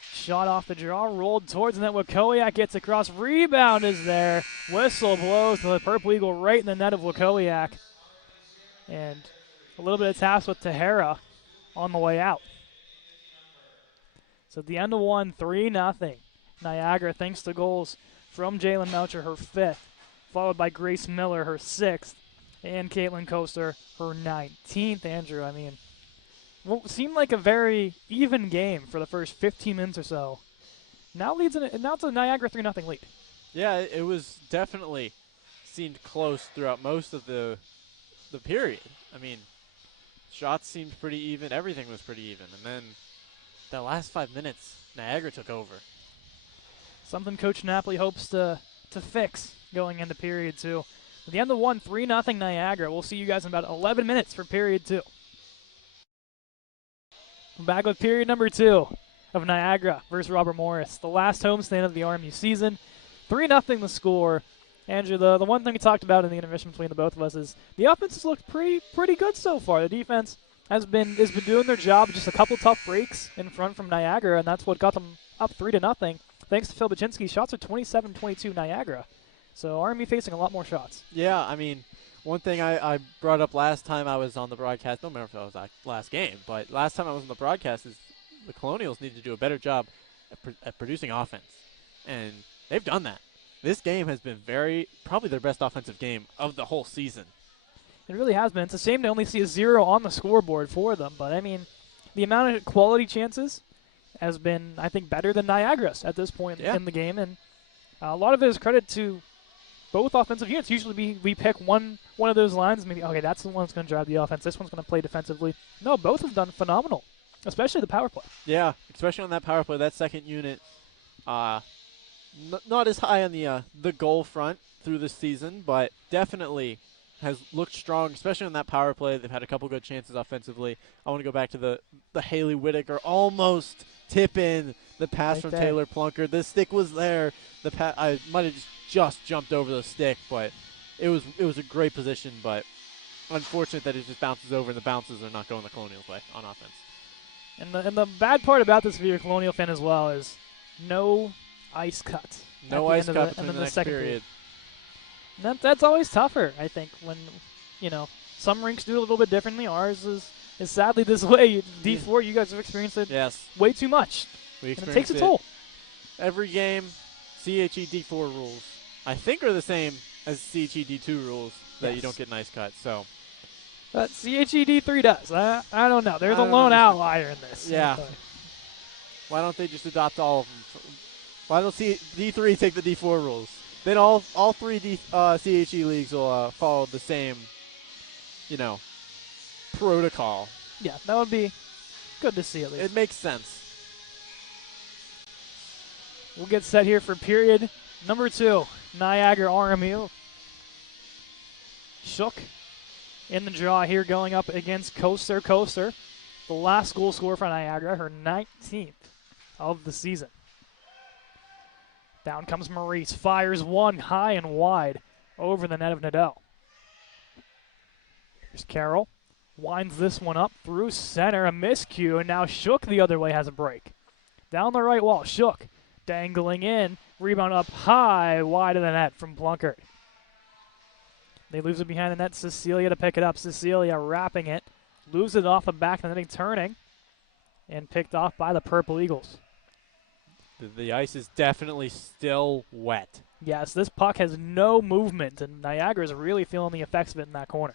Shot off the draw, rolled towards, and then Wakowiak gets across. Rebound is there. Whistle blows to the Purple Eagle right in the net of Wakowiak. And a little bit of taps with Tahara on the way out. So at the end of 1, 3-0. Niagara, thanks to goals from Jalen Melcher, her 5th, followed by Grace Miller, her 6th, and Caitlin Coaster, her 19th. Andrew, I mean, what seemed like a very even game for the first 15 minutes or so. Now it's a Niagara 3-0 lead. Yeah, it was definitely seemed close throughout most of the period. I mean, shots seemed pretty even. Everything was pretty even. And then the last 5 minutes, Niagara took over. Something Coach Napoli hopes to fix going into period 2. At the end of 1, 3-0 Niagara. We'll see you guys in about 11 minutes for period 2. We're back with period number 2 of Niagara versus Robert Morris. The last homestand of the RMU season. 3-0 the score. Andrew, the one thing we talked about in the intermission between the both of us is the offense has looked pretty good so far. The defense has been doing their job. Just a couple tough breaks in front from Niagara, and that's what got them up 3-0. Thanks to Phil Baczynski, shots are 27-22 Niagara. So RMU facing a lot more shots. Yeah, I mean, one thing I brought up last time I was on the broadcast, don't remember if that was that last game, but last time I was on the broadcast is the Colonials need to do a better job at producing offense. And they've done that. This game has been probably their best offensive game of the whole season. It really has been. It's a shame to only see a 0 on the scoreboard for them, but I mean, the amount of quality chances has been, I think, better than Niagara's at this point in the game, and a lot of it is credit to both offensive units. Usually we pick one of those lines, maybe, okay, that's the one that's going to drive the offense, this one's going to play defensively. No, both have done phenomenal, especially the power play. Yeah, especially on that power play, that second unit, not as high on the goal front through this season, but definitely has looked strong, especially on that power play. They've had a couple good chances offensively. I want to go back to the Haley Whitaker almost tip in the pass from Taylor Plunkard. The stick was there. I might have just jumped over the stick, but it was a great position, but unfortunate that it just bounces over and the bounces are not going the Colonials' way on offense. And the bad part about this, if you're a Colonial fan as well, is no ice cut. No ice cut between the next second period. That's always tougher, I think, when, some rinks do it a little bit differently. Ours is sadly this way. D4, you guys have experienced it way too much. We and it takes a toll. Every game, CHE D4 rules, I think, are the same as CHE D2 rules that you don't get an ice cut. So, but CHE D3 does. I don't know. There's a lone outlier in this. Yeah. Why don't they just adopt all of them? Why don't D3 take the D4 rules? Then all three CHE leagues will follow the same, protocol. Yeah, that would be good to see at least. It makes sense. We'll get set here for period number 2. Niagara RMU. Shook in the draw here going up against Coaster. Coaster, the last goal scorer for Niagara, her 19th of the season. Down comes Maurice, fires one high and wide over the net of Nadeau. Here's Carroll, winds this one up through center, a miscue, and now Shook the other way has a break. Down the right wall, Shook dangling in, rebound up high, wide of the net from Plunkett. They lose it behind the net, Cecilia to pick it up. Cecilia wrapping it, loses it off the back of the netting, turning, and picked off by the Purple Eagles. The ice is definitely still wet. Yes, this puck has no movement, and Niagara is really feeling the effects of it in that corner.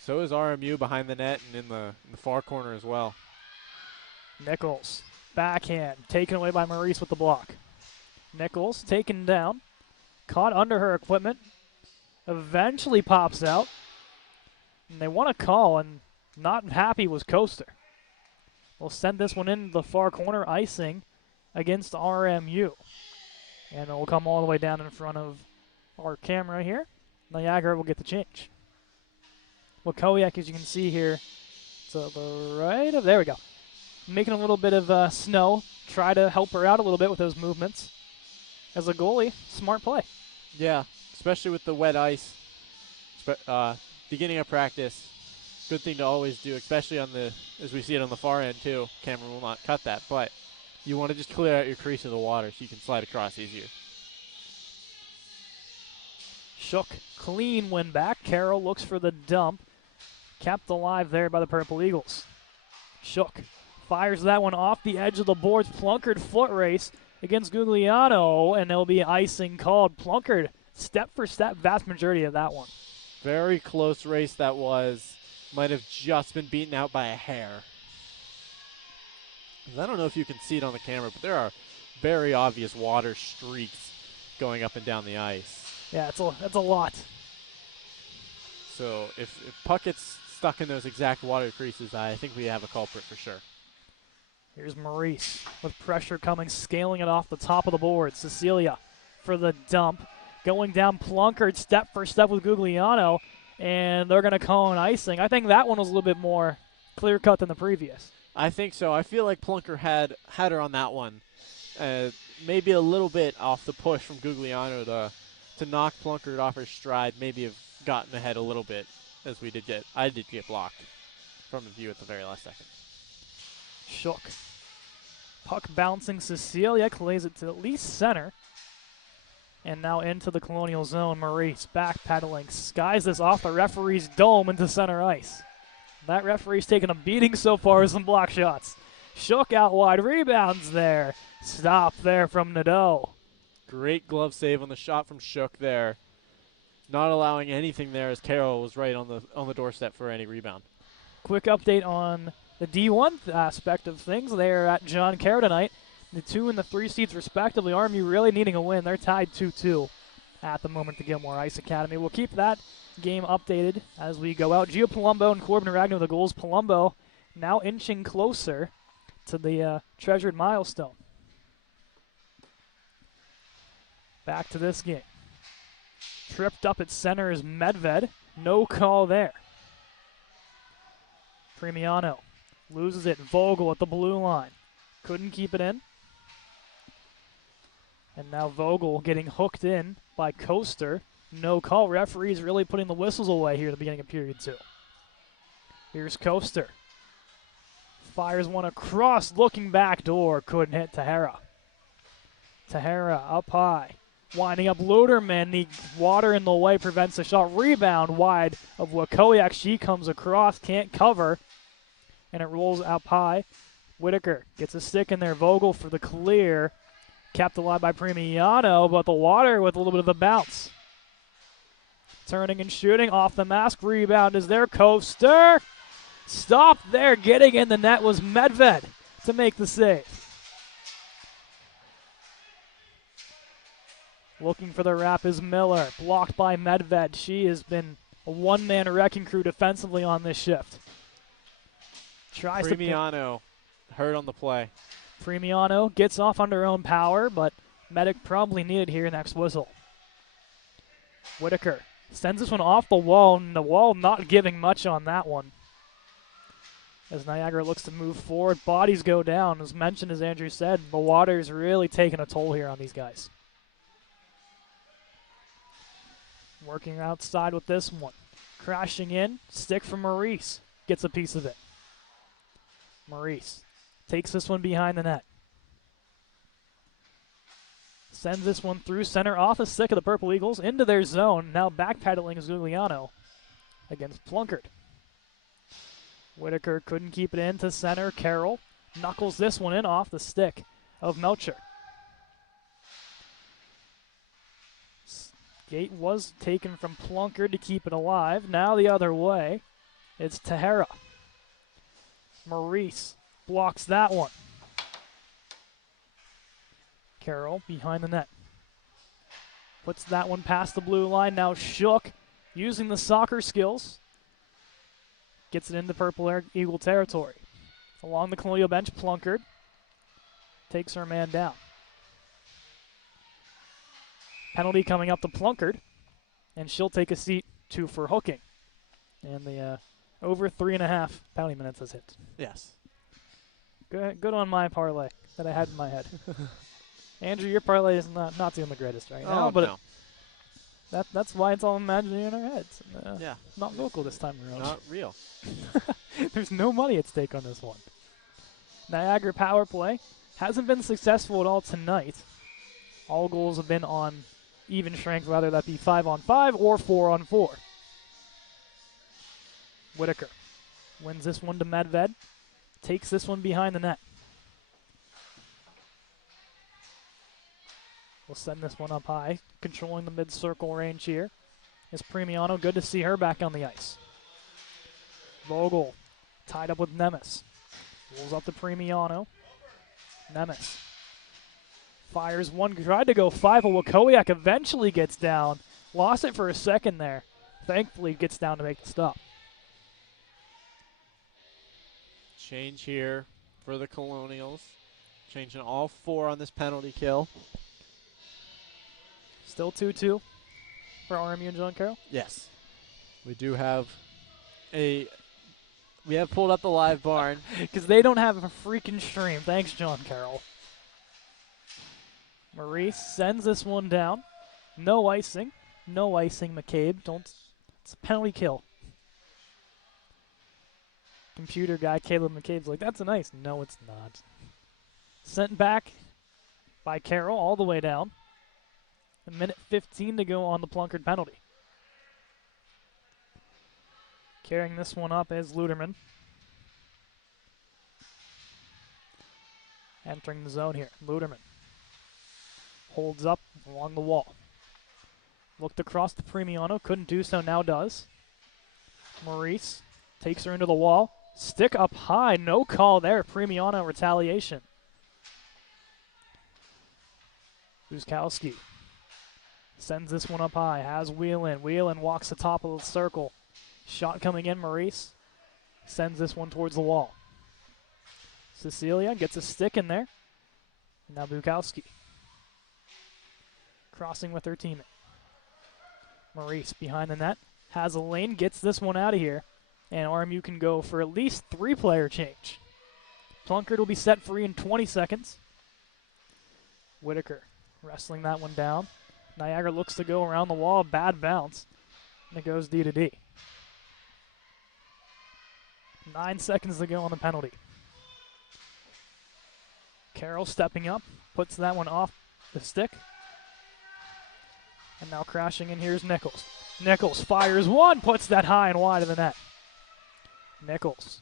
So is RMU behind the net and in the far corner as well. Nichols, backhand, taken away by Maurice with the block. Nichols taken down, caught under her equipment, eventually pops out, and they want to call, and not happy was Coaster. We'll send this one into the far corner, icing against RMU. And it will come all the way down in front of our camera here. Niagara will get the change. Wakowiak, as you can see here, to the right of, there we go. Making a little bit of snow. Try to help her out a little bit with those movements. As a goalie, smart play. Yeah, especially with the wet ice. Beginning of practice, good thing to always do, especially on as we see it on the far end too. Camera will not cut that, but you want to just clear out your crease of the water so you can slide across easier. Shook, clean win back. Carroll looks for the dump. Kept alive there by the Purple Eagles. Shook fires that one off the edge of the boards. Plunkett foot race against Gugliano, and there'll be icing called. Plunkett, step for step, vast majority of that one. Very close race that was. Might have just been beaten out by a hair. I don't know if you can see it on the camera, but there are very obvious water streaks going up and down the ice. Yeah, it's a lot. So if puck gets stuck in those exact water creases, I think we have a culprit for sure. Here's Maurice with pressure coming, scaling it off the top of the board. Cecilia for the dump. Going down Plunkett step for step with Gugliano, and they're going to call an icing. I think that one was a little bit more clear-cut than the previous. I think so. I feel like Plunkett had her on that one. Maybe a little bit off the push from Gugliano to knock Plunkett off her stride, maybe have gotten ahead a little bit, as I did get blocked from the view at the very last second. Shook. Puck bouncing. Cecilia plays it to at least center. And now into the Colonial zone. Maurice backpedaling. Skies this off the referee's dome into center ice. That referee's taking a beating so far with some block shots. Shook out wide. Rebounds there. Stop there from Nadeau. Great glove save on the shot from Shook there. Not allowing anything there as Carroll was right on the doorstep for any rebound. Quick update on the D1 aspect of things. They're at John Kerr tonight. The 2 and the 3 seeds respectively. RMU really needing a win. They're tied 2-2 at the moment to Gilmore Ice Academy. We'll keep that game updated as we go out. Gio Palumbo and Corbin Ragno the goals. Palumbo now inching closer to the treasured milestone. Back to this game. Tripped up at center is Medved. No call there. Premiano loses it. Vogel at the blue line. Couldn't keep it in. And now Vogel getting hooked in by Coaster. No call. Referees really putting the whistles away here at the beginning of period 2. Here's Coaster. Fires one across, looking back door, couldn't hit Tahara. Tahara up high, winding up Luderman. The water in the way prevents the shot. Rebound wide of Wakoyak. She comes across, can't cover, and it rolls up high. Whitaker gets a stick in there. Vogel for the clear. Kept alive by Premiano, but the water with a little bit of a bounce. Turning and shooting off the mask. Rebound is there. Coaster. Stop there. Getting in the net was Medved to make the save. Looking for the wrap is Miller. Blocked by Medved. She has been a one-man wrecking crew defensively on this shift. Tries Premiano hurt on the play. Premiano gets off under her own power, but Medic probably needed here next whistle. Whitaker sends this one off the wall, and the wall not giving much on that one. As Niagara looks to move forward, bodies go down. As mentioned, as Andrew said, the water's really taking a toll here on these guys. Working outside with this one. Crashing in, stick from Maurice. Gets a piece of it. Maurice takes this one behind the net. Sends this one through center off the stick of the Purple Eagles into their zone. Now backpedaling is Gugliano against Plunkard. Whitaker couldn't keep it in to center. Carroll knuckles this one in off the stick of Melcher. Gate was taken from Plunkard to keep it alive. Now the other way. It's Tahara. Maurice blocks that one. Carroll behind the net. Puts that one past the blue line. Now Shook, using the soccer skills, gets it into Purple Eagle territory. Along the Colonial bench, Plunkard takes her man down. Penalty coming up to Plunkard, and she'll take a seat too for hooking. And the over 3.5 penalty minutes has hit. Yes. Good on my parlay that I had in my head. Andrew, your parlay is not doing the greatest right now, but no. That's why it's all imaginary in our heads. Yeah. Not local this time around. Not real. There's no money at stake on this one. Niagara power play hasn't been successful at all tonight. All goals have been on even strength, whether that be 5-on-5 or 4-on-4. Whitaker wins this one to Medved. Takes this one behind the net. We'll send this one up high, controlling the mid-circle range here. Is Premiano. Good to see her back on the ice. Vogel tied up with Nemes. Rolls up to Premiano. Nemes fires one. Tried to go 5. Wakoyak eventually gets down. Lost it for a second there. Thankfully gets down to make the stop. Change here for the Colonials. Changing all 4 on this penalty kill. Still 2-2 for RMU and John Carroll? Yes. We do have we have pulled up the live barn. Because they don't have a freaking stream. Thanks, John Carroll. Maurice sends this one down. No icing. No icing, McCabe. It's a penalty kill. Computer guy Caleb McCabe's like, that's an ice. No, it's not. Sent back by Carroll all the way down. A minute 15 to go on the Plunkard penalty. Carrying this one up is Luderman. Entering the zone here. Luderman holds up along the wall. Looked across to Premiano. Couldn't do so. Now does. Maurice takes her into the wall. Stick up high. No call there. Premiano retaliation. Guzkowski sends this one up high. Has Whelan. Whelan walks the top of the circle. Shot coming in. Maurice sends this one towards the wall. Cecilia gets a stick in there. Now Bukowski crossing with her teammate. Maurice behind the net. Has a lane. Gets this one out of here. And RMU can go for at least 3-player change. Plunkard will be set free in 20 seconds. Whitaker wrestling that one down. Niagara looks to go around the wall. Bad bounce. And it goes D to D. 9 seconds to go on the penalty. Carroll stepping up, puts that one off the stick. And now crashing in here is Nichols. Nichols fires one, puts that high and wide of the net. Nichols.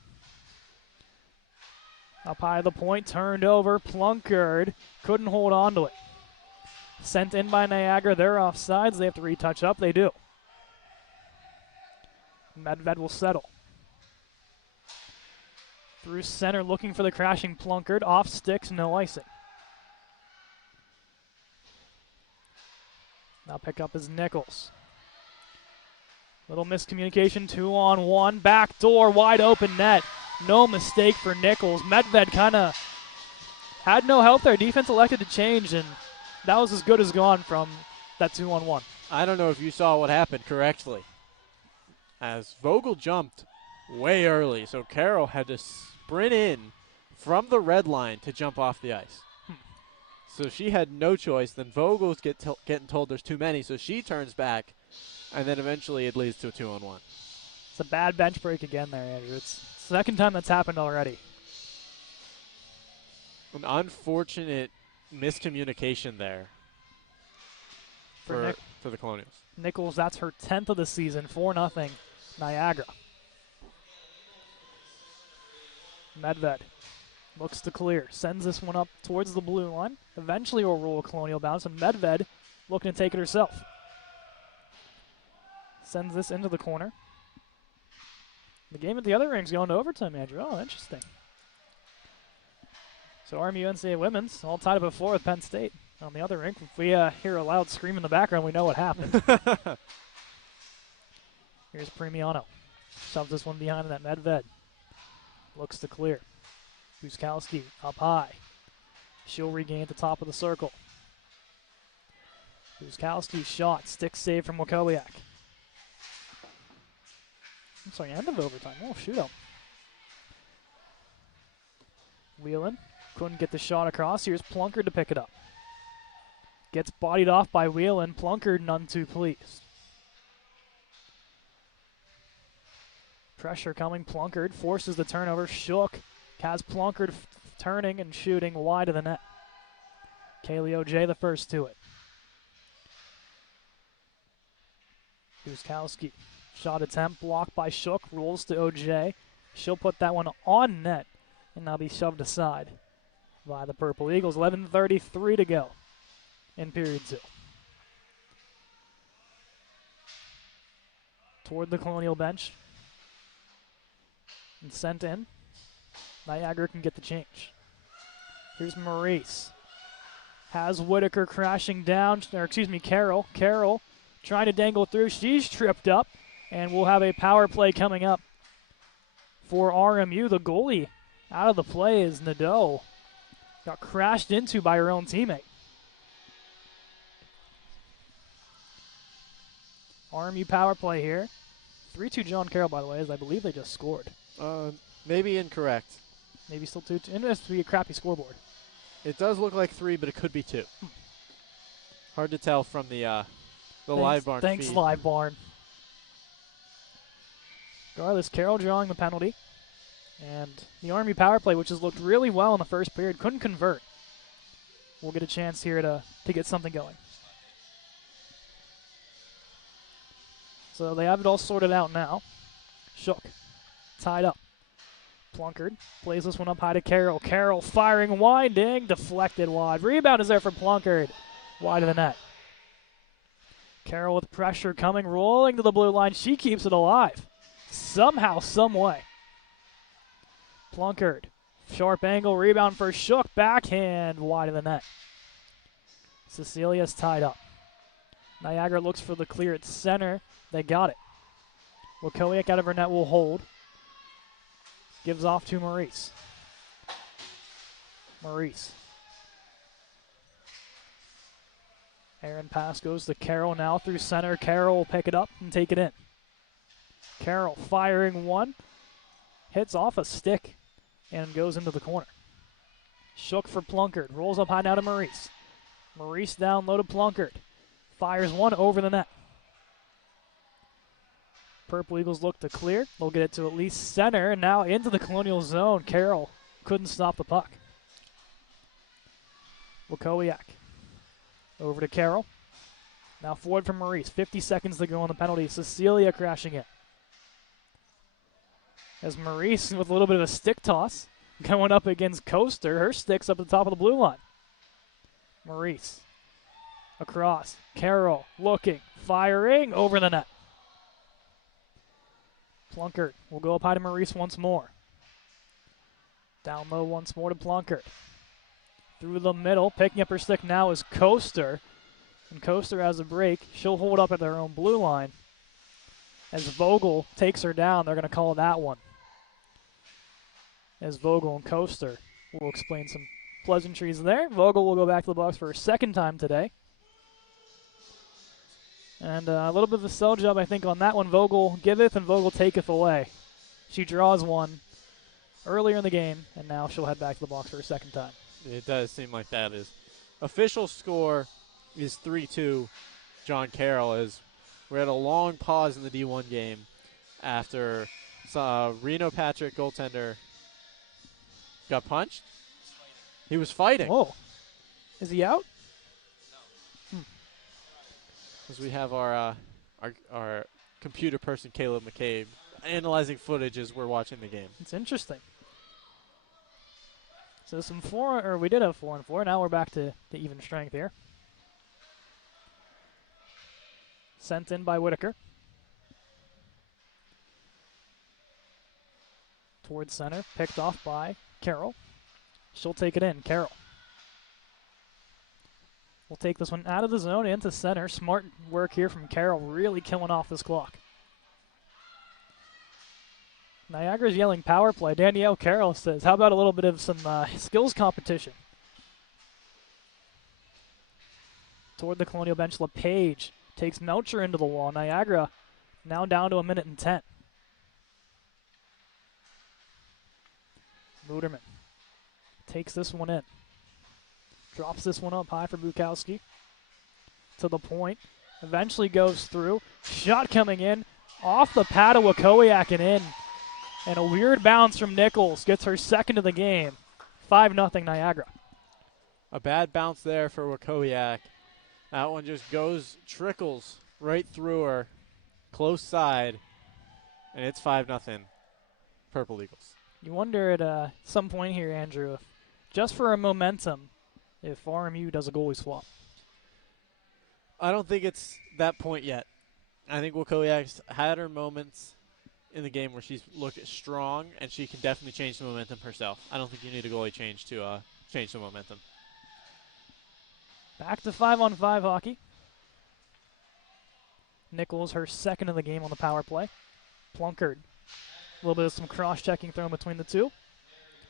Up high the point, turned over. Plunkard couldn't hold on to it. Sent in by Niagara. They're offsides. They have to retouch up. They do. Medved will settle. Through center, looking for the crashing Plunkard. Off sticks, no icing. Now pick up is Nichols. Little miscommunication, 2-on-1. Back door, wide open net. No mistake for Nichols. Medved kind of had no help there. Defense elected to change, and that was as good as gone from that 2-on-1. I don't know if you saw what happened correctly. As Vogel jumped way early, so Carroll had to sprint in from the red line to jump off the ice. So she had no choice. Then Vogel's getting told there's too many, so she turns back, and then eventually it leads to a 2-on-1. It's a bad bench break again there, Andrew. It's the second time that's happened already. An unfortunate miscommunication there for the Colonials. Nichols, that's her 10th of the season, 4-0, Niagara. Medved looks to clear, sends this one up towards the blue line. Eventually will roll a Colonial bounce, and Medved looking to take it herself. Sends this into the corner. The game at the other ring's going to overtime, Andrew. Oh, interesting. So RMU NCAA women's all tied up at 4 with Penn State on the other rink. If we hear a loud scream in the background, we know what happened. Here's Premiano. Shoves this one behind that Medved. Looks to clear. Buskowski up high. She'll regain at the top of the circle. Buskowski's shot. Stick save from Wakowiak. I'm sorry, end of overtime. Oh, shoot up. Whelan couldn't get the shot across. Here's Plunkard to pick it up. Gets bodied off by Whelan. Plunkard none too pleased. Pressure coming. Plunkard forces the turnover. Shook. Has Plunkard turning and shooting wide of the net. Kaylee OJ the first to it. Buskowski. Shot attempt blocked by Shook. Rolls to OJ. She'll put that one on net and now be shoved aside by the Purple Eagles. 11:33 to go in period 2. Toward the Colonial bench. And sent in. Niagara can get the change. Here's Maurice. Has Whitaker crashing down, or excuse me, Carroll. Carroll trying to dangle through. She's tripped up, and we'll have a power play coming up for RMU. The goalie out of the play is Nadeau. Got crashed into by her own teammate. RMU power play here. 3-2 John Carroll, by the way, as I believe they just scored. Maybe incorrect. Maybe still 2-2. It has to be a crappy scoreboard. It does look like 3, but it could be 2. Hard to tell from the live barn Thanks, feed. live barn. Regardless, Carroll drawing the penalty. And the Army power play, which has looked really well in the first period, couldn't convert. We'll get a chance here to get something going. So they have it all sorted out now. Shook. Tied up. Plunkard plays this one up high to Carroll. Carroll firing, winding, deflected wide. Rebound is there for Plunkard. Wide of the net. Carroll with pressure coming, rolling to the blue line. She keeps it alive. Somehow, some way. Plunkard. Sharp angle, rebound for Shook. Backhand, wide of the net. Cecilia's tied up. Niagara looks for the clear at center. They got it. Wakowiak out of her net will hold. Gives off to Maurice. Maurice. Aaron pass goes to Carroll now through center. Carroll will pick it up and take it in. Carroll firing one. Hits off a stick and goes into the corner. Shook for Plunkard. Rolls up high now to Maurice. Maurice down low to Plunkard. Fires one over the net. Purple Eagles look to clear. They'll get it to at least center, and now into the Colonial zone. Carroll couldn't stop the puck. Wakowiak. Over to Carroll. Now forward from Maurice. 50 seconds to go on the penalty. Cecilia crashing in. As Maurice with a little bit of a stick toss going up against Coaster. Her stick's up at the top of the blue line. Maurice. Across. Carroll looking. Firing. Over the net. Plunkett will go up high to Maurice once more. Down low once more to Plunkett. Through the middle. Picking up her stick now is Coaster. And Coaster has a break. She'll hold up at their own blue line. As Vogel takes her down, they're going to call that one. As Vogel and Coaster will explain some pleasantries there. Vogel will go back to the box for a second time today. And a little bit of a sell job, I think, on that one. Vogel giveth and Vogel taketh away. She draws one earlier in the game, and now she'll head back to the box for a second time. It does seem like that is. Official score is 3-2. John Carroll, as we're at a long pause in the D1 game after Reno Patrick, goaltender, got punched. He was fighting. Whoa. Is he out? As we have our computer person, Caleb McCabe, analyzing footage as we're watching the game. It's interesting. So we did have 4 and 4. Now we're back to even strength here. Sent in by Whitaker. Towards center, picked off by Carroll. She'll take it in, Carroll. We'll take this one out of the zone into center. Smart work here from Carroll, really killing off this clock. Niagara's yelling power play. Danielle Carroll says, how about a little bit of some skills competition? Toward the Colonial bench, LePage takes Melcher into the wall. Niagara now down to 1:10. Muderman takes this one in. Drops this one up high for Bukowski. To the point. Eventually goes through. Shot coming in. Off the pad of Wakowiak and in. And a weird bounce from Nichols gets her second of the game. 5-0 Niagara. A bad bounce there for Wakowiak. That one just trickles right through her. Close side. And it's 5-0 Purple Eagles. You wonder at some point here, Andrew, if just for a momentum, if RMU does a goalie swap. I don't think it's that point yet. I think Wakowiak's had her moments in the game where she's looked strong, and she can definitely change the momentum herself. I don't think you need a goalie change to change the momentum. Back to 5-on-5 hockey. Nichols, her second of the game on the power play. Plunkett. A little bit of some cross-checking thrown between the two.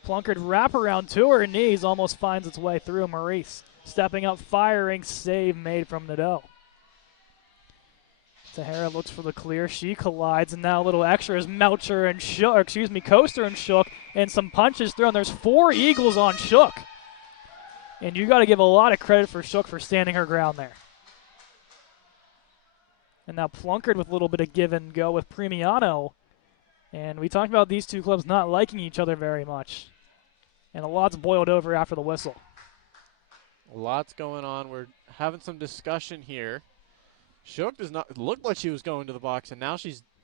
Plunkett wraparound to her knees, almost finds its way through. Maurice stepping up, firing, save made from Nadeau. Tahara looks for the clear. She collides, and now a little extra as Melcher and Coaster and Shook, and some punches thrown. There's 4 Eagles on Shook. And you got to give a lot of credit for Shook for standing her ground there. And now Plunkett with a little bit of give and go with Premiano. And we talked about these two clubs not liking each other very much. And a lot's boiled over after the whistle. A lot's going on. We're having some discussion here. Shook does not look like she was going to the box, and now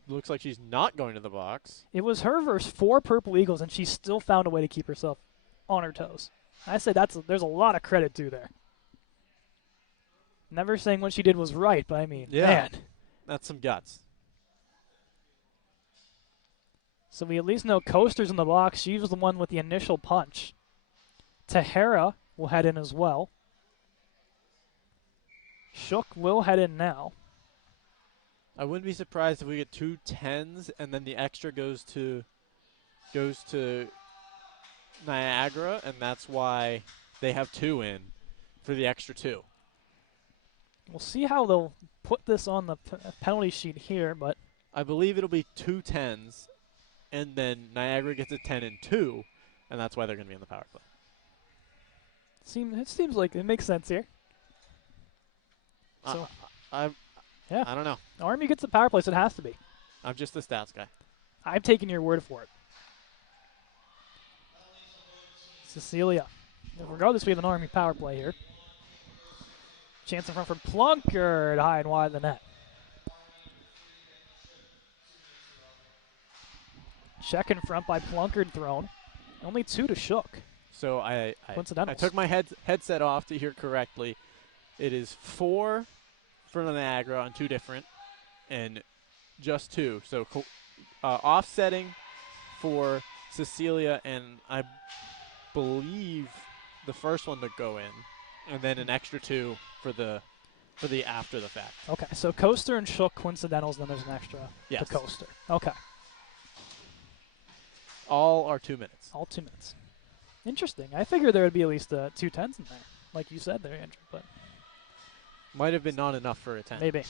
looks like she's not going to the box. It was her versus 4 Purple Eagles, and she still found a way to keep herself on her toes. I say there's a lot of credit due there. Never saying what she did was right, but I mean, man. That's some guts. So we at least know Coaster's in the box. She was the one with the initial punch. Tahara will head in as well. Shook will head in now. I wouldn't be surprised if we get 2 10s and then the extra goes to Niagara, and that's why they have 2 in for the extra 2. We'll see how they'll put this on the penalty sheet here, but I believe it'll be 2 10s, and then Niagara gets a 10 and 2, and that's why they're going to be on the power play. It seems like it makes sense here. So, I don't know. Army gets the power play, so it has to be. I'm just the stats guy. I've taken your word for it. Cecilia Regardless, we have an RMU power play here. Chance in front for Plunkard, high and wide of the net. Check in front by Plunkard thrown. Only 2 to Shook. So I Coincidentals. took my headset off to hear correctly. It is 4 for Niagara on 2 different, and just 2. So offsetting for Cecilia, and I believe the first one to go in, and then an extra 2 for the after the fact. Okay, so Coaster and Shook coincidentals, then there's an extra Yes. to Coaster. Okay, All are 2 minutes. all 2 minutes. Interesting. I figured there would be at least 2 10s in there, like you said there, Andrew, but Might have been not enough for a 10. maybe.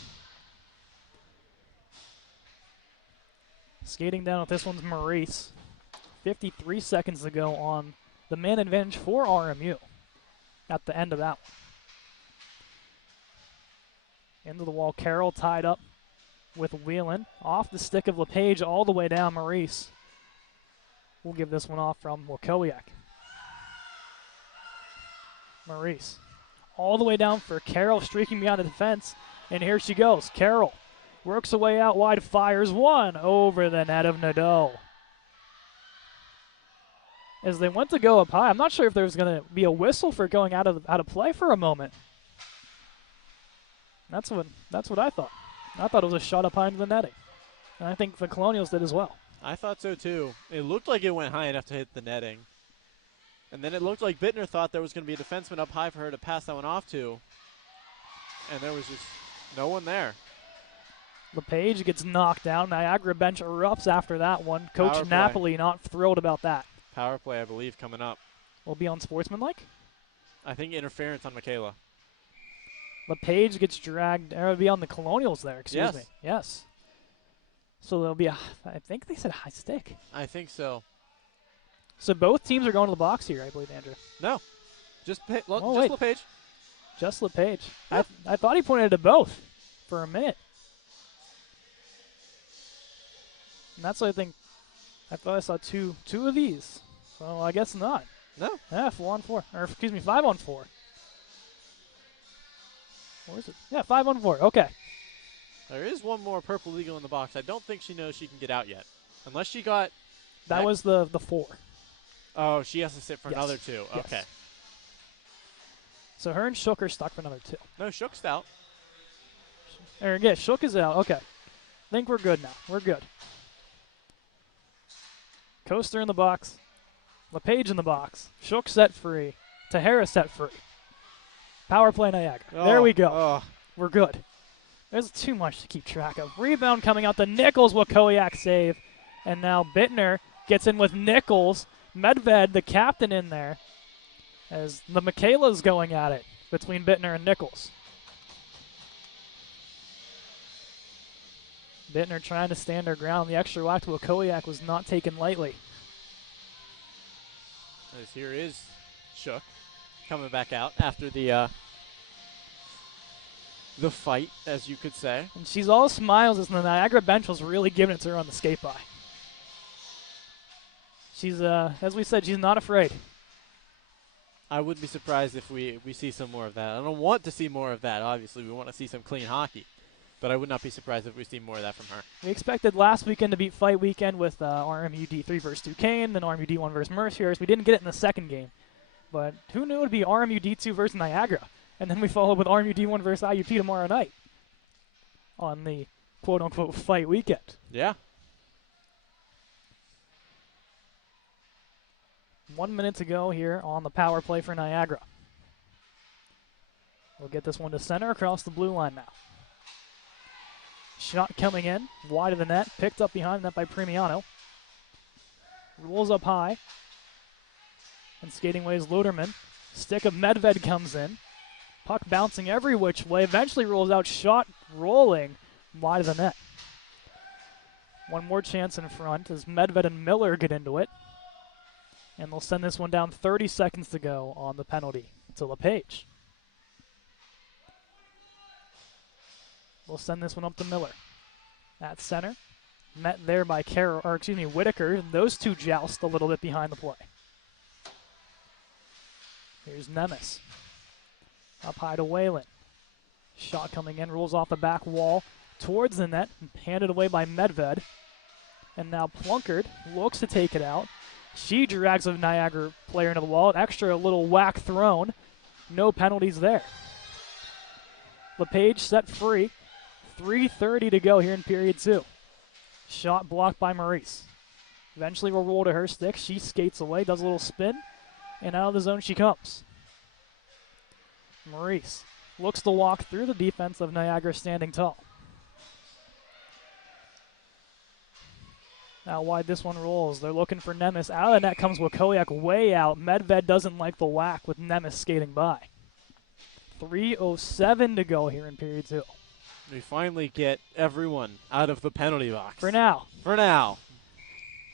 Skating down with this one's Maurice. 53 seconds to go on the man advantage for RMU at the end of that one. Into the wall, Carroll tied up with Whelan. Off the stick of LePage all the way down, Maurice. We'll give this one off from Wakowiak. Maurice. All the way down for Carroll, streaking beyond the defense. And here she goes. Carroll works her way out wide, fires one over the net of Nadeau. As they went to go up high, I'm not sure if there was going to be a whistle for going out of play for a moment. That's what I thought. I thought it was a shot up high into the netting. And I think the Colonials did as well. I thought so too. It looked like it went high enough to hit the netting. And then it looked like Bittner thought there was going to be a defenseman up high for her to pass that one off to. And there was just no one there. LePage gets knocked down. Niagara bench erupts after that one. Coach Napoli not thrilled about that. Power play, I believe, coming up. Will be on Sportsmanlike. I think interference on Michaela. LePage gets dragged. Or it'll be on the Colonials there, excuse Yes. me. Yes. So there'll be I think they said high stick. I think so. So both teams are going to the box here, I believe, Andrew. No. Just Oh, wait. LePage. Just LePage. Yeah. I thought he pointed to both for a minute. And that's what I think. I thought I saw two of these. So I guess not. No. Yeah, 4-on-4. Or excuse me, 5-on-4. What is it? Yeah, 5-on-4. Okay. There is one more Purple Eagle in the box. I don't think she knows she can get out yet. Unless she got... That was the 4. Oh, she has to sit for Yes. another 2. Yes. Okay. So her and Shook are stuck for another 2. No, Shook's out. Or, yeah, Shook is out. Okay. I think we're good now. We're good. Coaster in the box. LePage in the box. Shook set free. Tahara set free. Power play Niagara. There we go. Oh. We're good. There's too much to keep track of. Rebound coming out to Nichols. Wakowiak save. And now Bittner gets in with Nichols. Medved, the captain, in there. As the Michaela's going at it between Bittner and Nichols. Bittner trying to stand her ground. The extra whack to Wakowiak was not taken lightly. As here is Shook coming back out after the fight, as you could say. And she's all smiles as the Niagara bench was really giving it to her on the skate by. She's, as we said, she's not afraid. I wouldn't be surprised if we see some more of that. I don't want to see more of that. Obviously, we want to see some clean hockey. But I would not be surprised if we see more of that from her. We expected last weekend to beat Fight Weekend with RMU D3 versus Duquesne, then RMU D1 versus Merciers. We didn't get it in the second game. But who knew it would be RMU D2 versus Niagara? And then we followed with RMU D1 versus IUP tomorrow night on the quote-unquote Fight Weekend. Yeah. 1 minute to go here on the power play for Niagara. We'll get this one to center across the blue line now. Shot coming in, wide of the net, picked up behind the net by Premiano. Rolls up high. And skating away is Luderman. Stick of Medved comes in. Puck bouncing every which way, eventually rolls out, shot rolling wide of the net. One more chance in front as Medved and Miller get into it. And they'll send this one down, 30 seconds to go on the penalty to LePage. We'll send this one up to Miller. At center. Met there by Whitaker. Those two joust a little bit behind the play. Here's Nemes. Up high to Whalen. Shot coming in, rolls off the back wall towards the net, handed away by Medved. And now Plunkard looks to take it out. She drags a Niagara player into the wall. An extra little whack thrown. No penalties there. LePage set free. 3:30 to go here in period 2. Shot blocked by Maurice. Eventually will roll to her stick. She skates away, does a little spin, and out of the zone she comes. Maurice looks to walk through the defense of Niagara standing tall. Now wide this one rolls. They're looking for Nemes. Out of the net comes Wakowiak way out. Medved doesn't like the whack with Nemes skating by. 3:07 to go here in period 2. We finally get everyone out of the penalty box. For now. For now.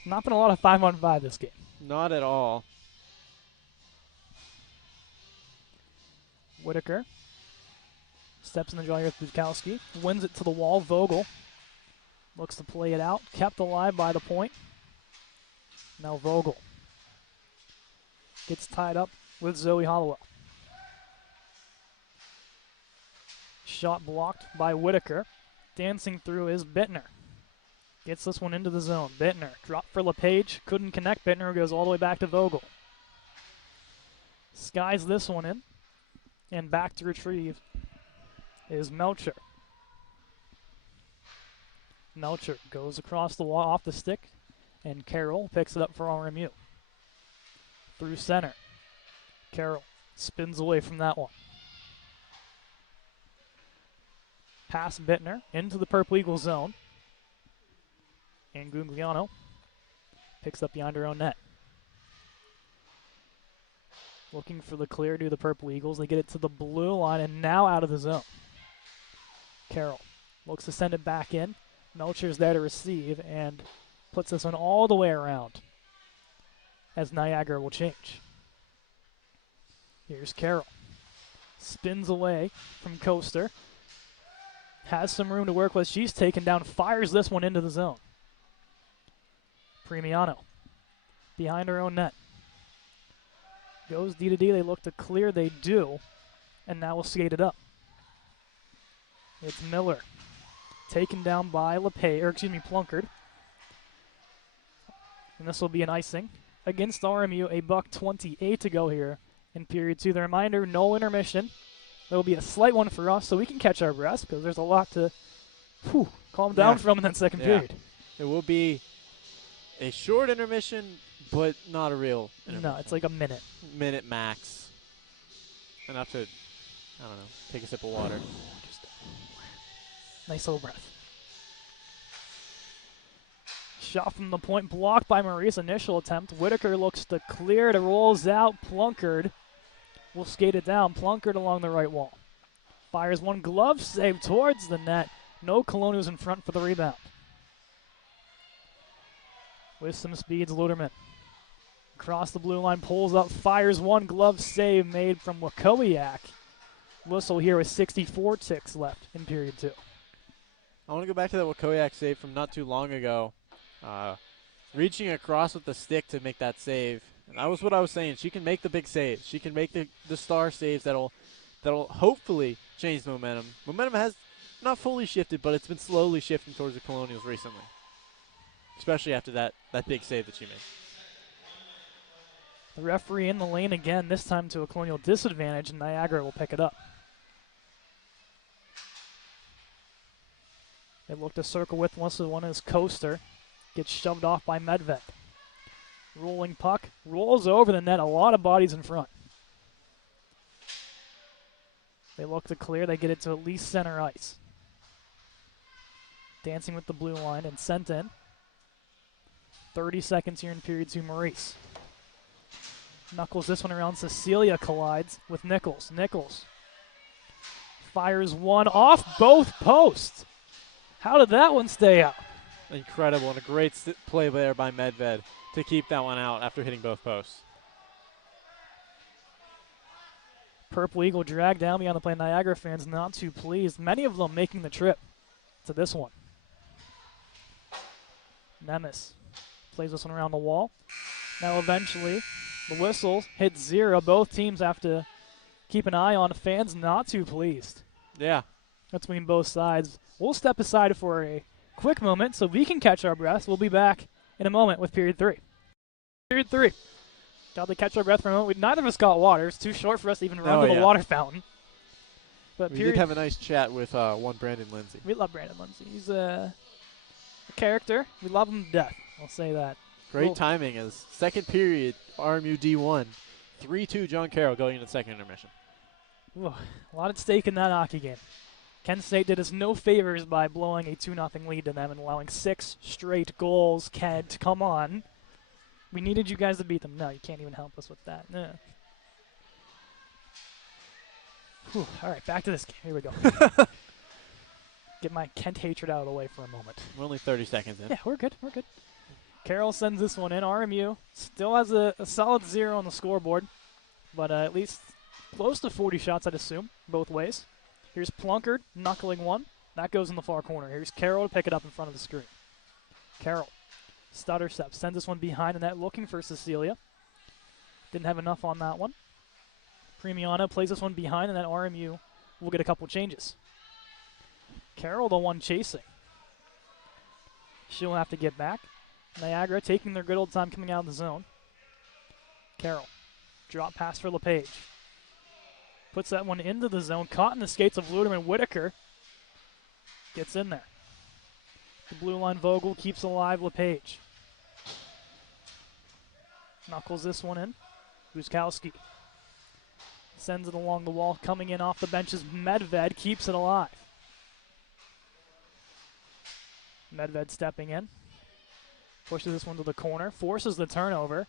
Not been a lot of 5-on-5 this game. Not at all. Whitaker steps in the draw here with Bukowski. Wins it to the wall. Vogel looks to play it out. Kept alive by the point. Now Vogel gets tied up with Zoe Hollowell. Shot blocked by Whitaker. Dancing through is Bittner. Gets this one into the zone. Bittner dropped for LePage. Couldn't connect. Bittner goes all the way back to Vogel. Skies this one in. And back to retrieve is Melcher. Melcher goes across the wall off the stick. And Carroll picks it up for RMU. Through center. Carroll spins away from that one. Pass Bittner into the Purple Eagle zone. And Gugliano picks up behind her own net. Looking for the clear to the Purple Eagles. They get it to the blue line and now out of the zone. Carroll looks to send it back in. Melcher's there to receive and puts this one all the way around as Niagara will change. Here's Carroll. Spins away from Coaster. Has some room to work with. She's taken down. Fires this one into the zone. Premiano behind her own net. Goes D to D. They look to clear. They do. And now we'll skate it up. It's Miller. Taken down by Plunkard. And this will be an icing against RMU. A $1:28 to go here in period 2. The reminder, no intermission. There will be a slight one for us so we can catch our breath because there's a lot to calm down from in that second period. It will be a short intermission, but not a real intermission. No, it's like a minute. Minute max. Enough to, take a sip of water. Nice little breath. Shot from the point, blocked by Maurice. Initial attempt. Whitaker looks to clear it. It rolls out. Plunkard will skate it down. Plunkard along the right wall. Fires one glove save towards the net. No Colonials in front for the rebound. With some speeds, Luderman. Across the blue line, pulls up, fires one glove save made from Wakowiak. Whistle here with 64 ticks left in period 2. I want to go back to that Wakowiak save from not too long ago. Reaching across with the stick to make that save. And that was what I was saying. She can make the big saves. She can make the star saves that'll hopefully change the momentum. Momentum has not fully shifted, but it's been slowly shifting towards the Colonials recently. Especially after that big save that she made. The referee in the lane again, this time to a Colonial disadvantage, and Niagara will pick it up. They look to circle with one is Coaster. Gets shoved off by Medved. Rolling puck, rolls over the net, a lot of bodies in front. They look to clear, they get it to at least center ice. Dancing with the blue line and sent in. 30 seconds here in period 2, Maurice. Knuckles this one around. Cecilia collides with Nichols. Nichols fires one off both posts. How did that one stay out? Incredible, and a great play there by Medved to keep that one out after hitting both posts. Purple Eagle dragged down beyond the play. Niagara fans not too pleased. Many of them making the trip to this one. Nemes plays this one around the wall. Now eventually The whistle hits 0. Both teams have to keep an eye on. Fans not too pleased. Yeah. Between both sides. We'll step aside for a quick moment so we can catch our breaths. We'll be back in a moment with period 3. Period 3. Got to catch our breath for a moment. Neither of us got water. It's too short for us to even run to the water fountain. But we did have a nice chat with one Brandon Lindsay. We love Brandon Lindsay. He's a character. We love him to death. I'll say that. Great timing as second period, RMU D1, 3-2 John Carroll going into the second intermission. Ooh, a lot at stake in that hockey game. Kent State did us no favors by blowing a 2-0 lead to them and allowing 6 straight goals. Kent, come on. We needed you guys to beat them. No, you can't even help us with that. No. Whew, all right, back to this game. Here we go. Get my Kent hatred out of the way for a moment. We're only 30 seconds in. Yeah, we're good. We're good. Carroll sends this one in. RMU still has a solid 0 on the scoreboard, but at least close to 40 shots, I'd assume, both ways. Here's Plunkard knuckling one. That goes in the far corner. Here's Carroll to pick it up in front of the screen. Carroll, stutter step, sends this one behind the net, looking for Cecilia. Didn't have enough on that one. Premiano plays this one behind, and then RMU will get a couple changes. Carroll, the one chasing. She'll have to get back. Niagara taking their good old time coming out of the zone. Carroll, drop pass for LePage. Puts that one into the zone, caught in the skates of Luderman. Whitaker gets in there. The blue line Vogel keeps alive LePage. Knuckles this one in. Guzkowski sends it along the wall. Coming in off the benches, Medved keeps it alive. Medved stepping in. Pushes this one to the corner, forces the turnover.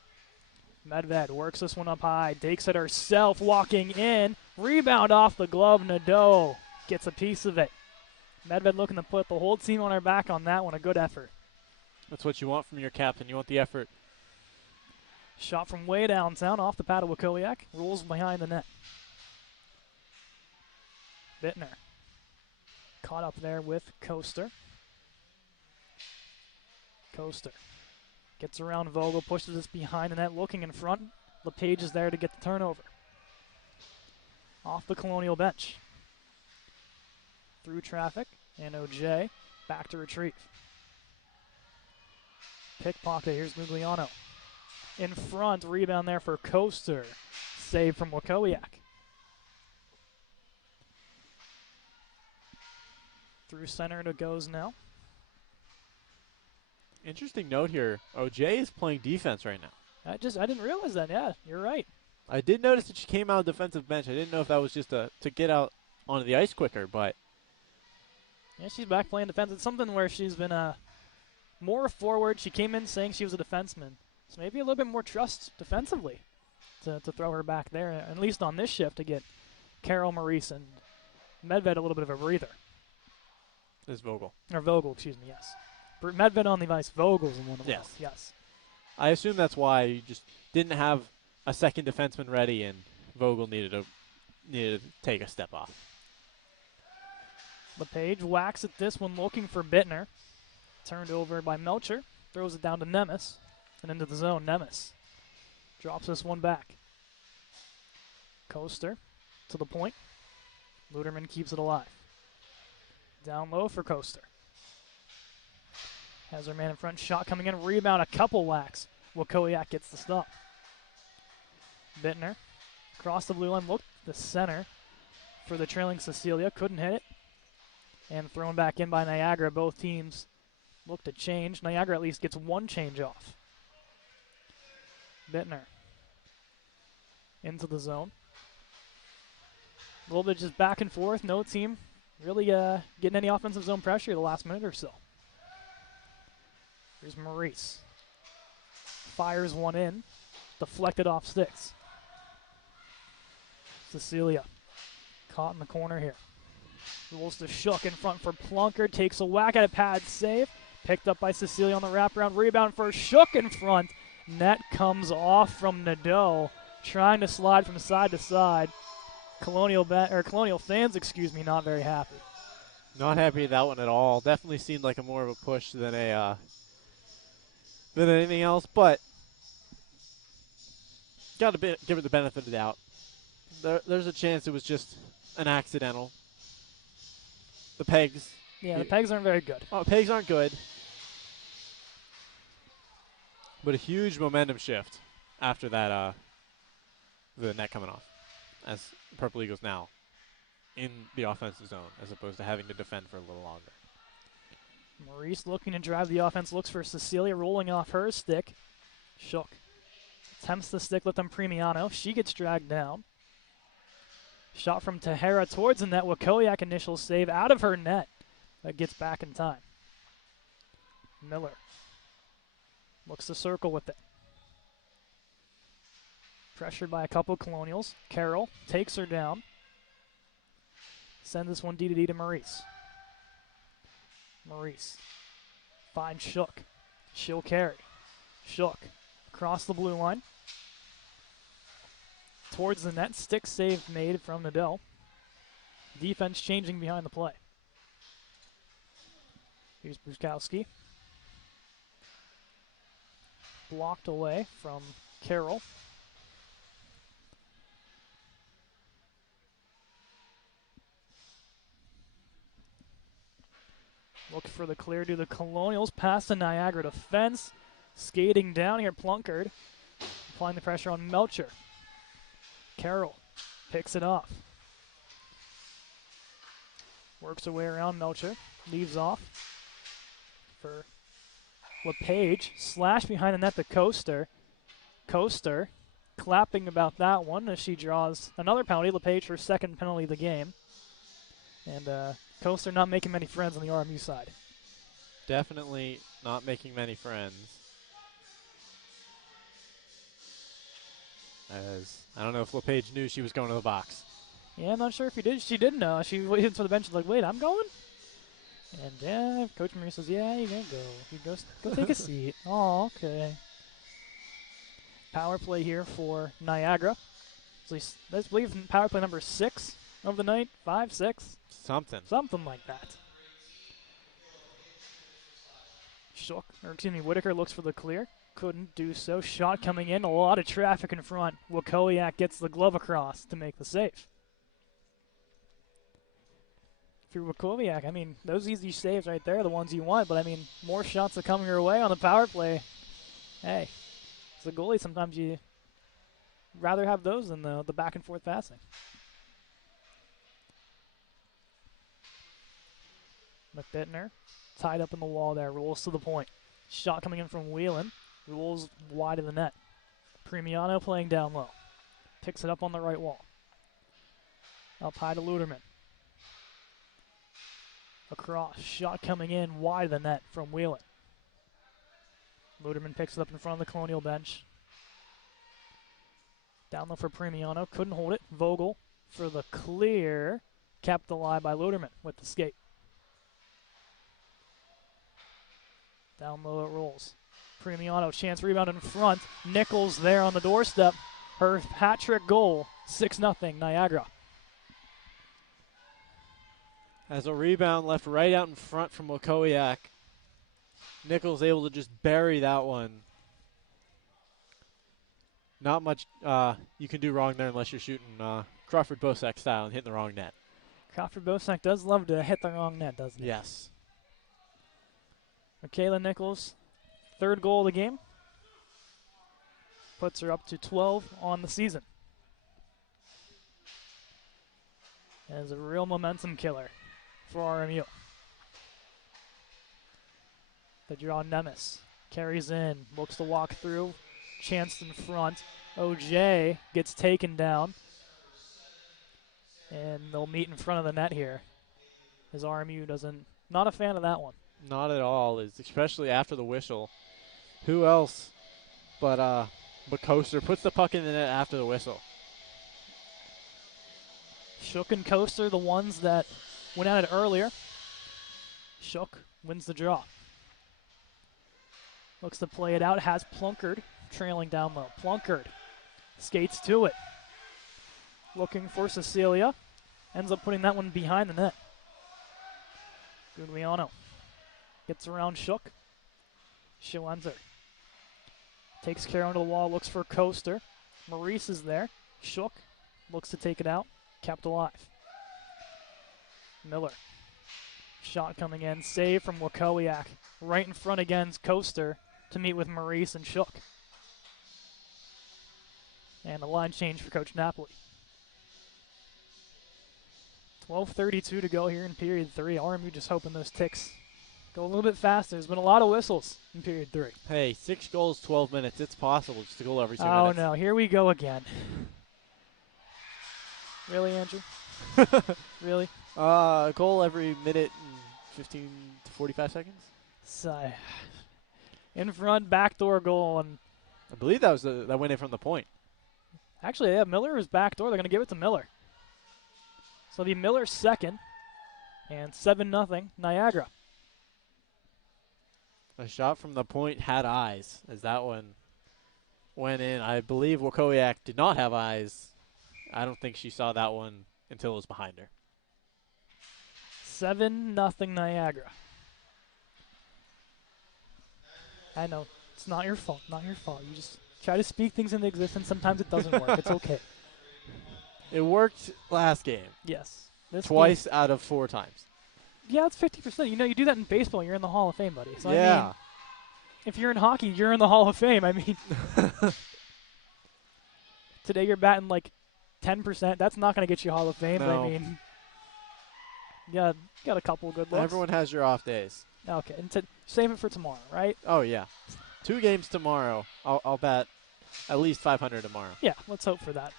Medved works this one up high, takes it herself, walking in. Rebound off the glove, Nadeau gets a piece of it. Medved looking to put the whole team on her back on that one, a good effort. That's what you want from your captain, you want the effort. Shot from way downtown, off the pad of Wakowiak, rolls behind the net. Bittner caught up there with Coaster. Coaster gets around Vogel, pushes this behind the net, looking in front. LePage is there to get the turnover. Off the Colonial bench. Through traffic, and OJ back to retrieve. Pickpocket, here's Mugliano. In front, rebound there for Coaster. Save from Wakowiak. Through center it goes now. Interesting note here. OJ is playing defense right now. I didn't realize that. Yeah, you're right. I did notice that she came out of defensive bench. I didn't know if that was just to get out onto the ice quicker, but yeah, she's back playing defense. It's something where she's been more forward. She came in saying she was a defenseman, so maybe a little bit more trust defensively to throw her back there, at least on this shift, to get Carol, Maurice, and Medved a little bit of a breather. This Vogel. Or Vogel, excuse me, yes. Medved on the ice, Vogel's in one of yes. those. Yes. I assume that's why you just didn't have a second defenseman ready, and Vogel needed to take a step off. LePage whacks at this one, looking for Bittner. Turned over by Melcher. Throws it down to Nemes. And into the zone, Nemes drops this one back. Coaster to the point. Luderman keeps it alive. Down low for Coaster. Has her man in front, shot coming in, rebound, a couple whacks. Wakowiak gets the stop. Bittner across the blue line, looked the center for the trailing Cecilia, couldn't hit it. And thrown back in by Niagara. Both teams look to change. Niagara at least gets one change off. Bittner into the zone. A little bit just back and forth. No team really getting any offensive zone pressure the last minute or so. Here's Maurice. Fires one in. Deflected off sticks. Cecilia caught in the corner here. Rolls to Shook in front for Plunkard. Takes a whack at a pad save. Picked up by Cecilia on the wraparound. Rebound for Shook in front. Net comes off from Nadeau. Trying to slide from side to side. Colonial fans, not very happy. Not happy with that one at all. Definitely seemed like more of a push than anything else, but got to give it the benefit of the doubt. There's a chance it was just an accidental. The pegs. Yeah, the pegs aren't very good. Oh, pegs aren't good. But a huge momentum shift after that, the net coming off. As Purple Eagles now in the offensive zone as opposed to having to defend for a little longer. Maurice looking to drive the offense, looks for Cecilia rolling off her stick. Shook. Attempts the stick lift on Premiano. She gets dragged down. Shot from Tahara towards the net. Wakoyak initial save out of her net. That gets back in time. Miller looks to circle with it. Pressured by a couple of Colonials. Carroll takes her down. Send this one D to Maurice. Maurice finds Shook. She'll carry. Shook across the blue line. Towards the net. Stick save made from Nadell. Defense changing behind the play. Here's Buskowski. Blocked away from Carroll. Look for the clear to the Colonials. Past the Niagara defense. Skating down here, Plunkard. Applying the pressure on Melcher. Carroll picks it off. Works her way around Melcher. Leaves off for LePage. Slash behind the net to Coaster. Coaster clapping about that one as she draws another penalty. LePage her second penalty of the game. And Coaster not making many friends on the RMU side. Definitely not making many friends. As I don't know if LePage knew she was going to the box. Yeah, I'm not sure if he did. She did know. She waited for the bench and was like, wait, I'm going? And yeah, Coach Marie says, yeah, you're going to go. You go take a seat. Oh, okay. Power play here for Niagara. At least, I believe power play number 6 of the night. 5, 6. Something like that. Whitaker looks for the clear. Couldn't do so. Shot coming in. A lot of traffic in front. Wakoyak gets the glove across to make the save. For Wakoyak, I mean, those easy saves right there are the ones you want, but I mean, more shots are coming your way on the power play. Hey, as a goalie, sometimes you rather have those than the back and forth passing. McBittner tied up in the wall there, rolls to the point. Shot coming in from Whelan, rolls wide of the net. Premiano playing down low. Picks it up on the right wall. Up high to Luderman. Across, shot coming in wide of the net from Whelan. Luderman picks it up in front of the Colonial bench. Down low for Premiano, couldn't hold it. Vogel for the clear, kept alive by Luderman with the skate. Down low it rolls. Premiano, chance rebound in front. Nichols there on the doorstep. Her hat trick goal, 6-0 Niagara. As a rebound left right out in front from Wakoyak. Nichols able to just bury that one. Not much you can do wrong there unless you're shooting Crawford Bosak style and hitting the wrong net. Crawford Bosak does love to hit the wrong net, doesn't he? Yes. Michaela Nichols, third goal of the game. Puts her up to 12 on the season. That is a real momentum killer for RMU. The draw Nemes carries in, looks to walk through, chance in front. OJ gets taken down. And they'll meet in front of the net here. As RMU not a fan of that one. Not at all, especially after the whistle. Who else but Coaster puts the puck in the net after the whistle. Shook and Coaster, the ones that went at it earlier. Shook wins the draw. Looks to play it out, has Plunkard trailing down low. Plunkard skates to it. Looking for Cecilia. Ends up putting that one behind the net. Gugliano gets around Shook. Schlenzer takes care onto the wall, looks for Coaster. Maurice is there. Shook. Looks to take it out. Kept alive. Miller. Shot coming in. Save from Wakowiak. Right in front against Coaster to meet with Maurice and Shook. And a line change for Coach Napoli. 12:32 to go here in period 3. RMU just hoping those ticks go a little bit faster. There's been a lot of whistles in period 3. Hey, 6 goals, 12 minutes. It's possible just to goal every 2 Oh, minutes. no. Here we go again. Really, Andrew? Really? A goal every minute and 15 to 45 seconds. So, in front, backdoor goal. And I believe that was that went in from the point. actually, yeah, Miller is backdoor. They're going to give it to Miller. So it'll be Miller's second. And 7-0 Niagara. A shot from the point had eyes, as that one went in. I believe Wakowiak did not have eyes. I don't think she saw that one until it was behind her. 7-0 Niagara. I know. It's not your fault. Not your fault. You just try to speak things into existence. Sometimes it doesn't work. It's okay. It worked last game. Yes. This Twice game, out of 4 times. yeah, it's 50%. You know, you do that in baseball, you're in the Hall of Fame, buddy. So, Yeah. I mean, if you're in hockey, you're in the Hall of Fame. I mean, today you're batting like 10%. That's not going to get you Hall of Fame. But No. I mean, yeah, got a couple good looks. Everyone has your off days. Okay, and save it for tomorrow, right? Oh, yeah. 2 games tomorrow. I'll bet at least 500 tomorrow. Yeah, let's hope for that.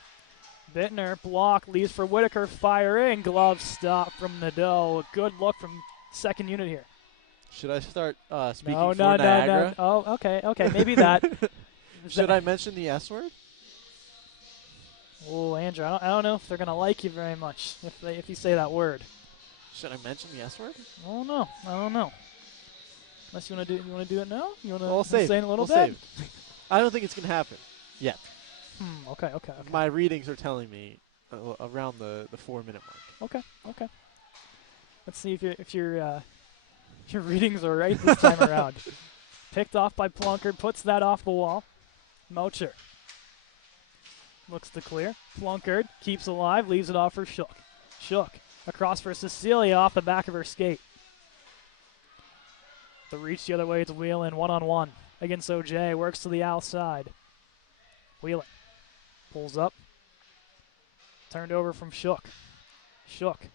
Bittner, block, leaves for Whitaker, firing, glove stop from Nadeau. Good look from second unit here. Should I start speaking No, for no, Niagara? no. Oh, okay, maybe that. Should I mention the S word? Oh, Andrew, I don't know if they're gonna like you very much if you say that word. Should I mention the S word? I don't know. Unless you wanna do it now. You wanna We'll save say it. it in a little We'll bit? save it. I don't think it's gonna happen yet. Okay. My readings are telling me around the 4-minute mark. Okay. Let's see if your readings are right this time around. Picked off by Plunkard, puts that off the wall. Moucher looks to clear. Plunkard keeps alive, leaves it off for Shook. Shook across for Cecilia off the back of her skate. The reach the other way to Whelan, 1-on-1 against OJ. Works to the outside. Whelan pulls up. Turned over from Shook. Shook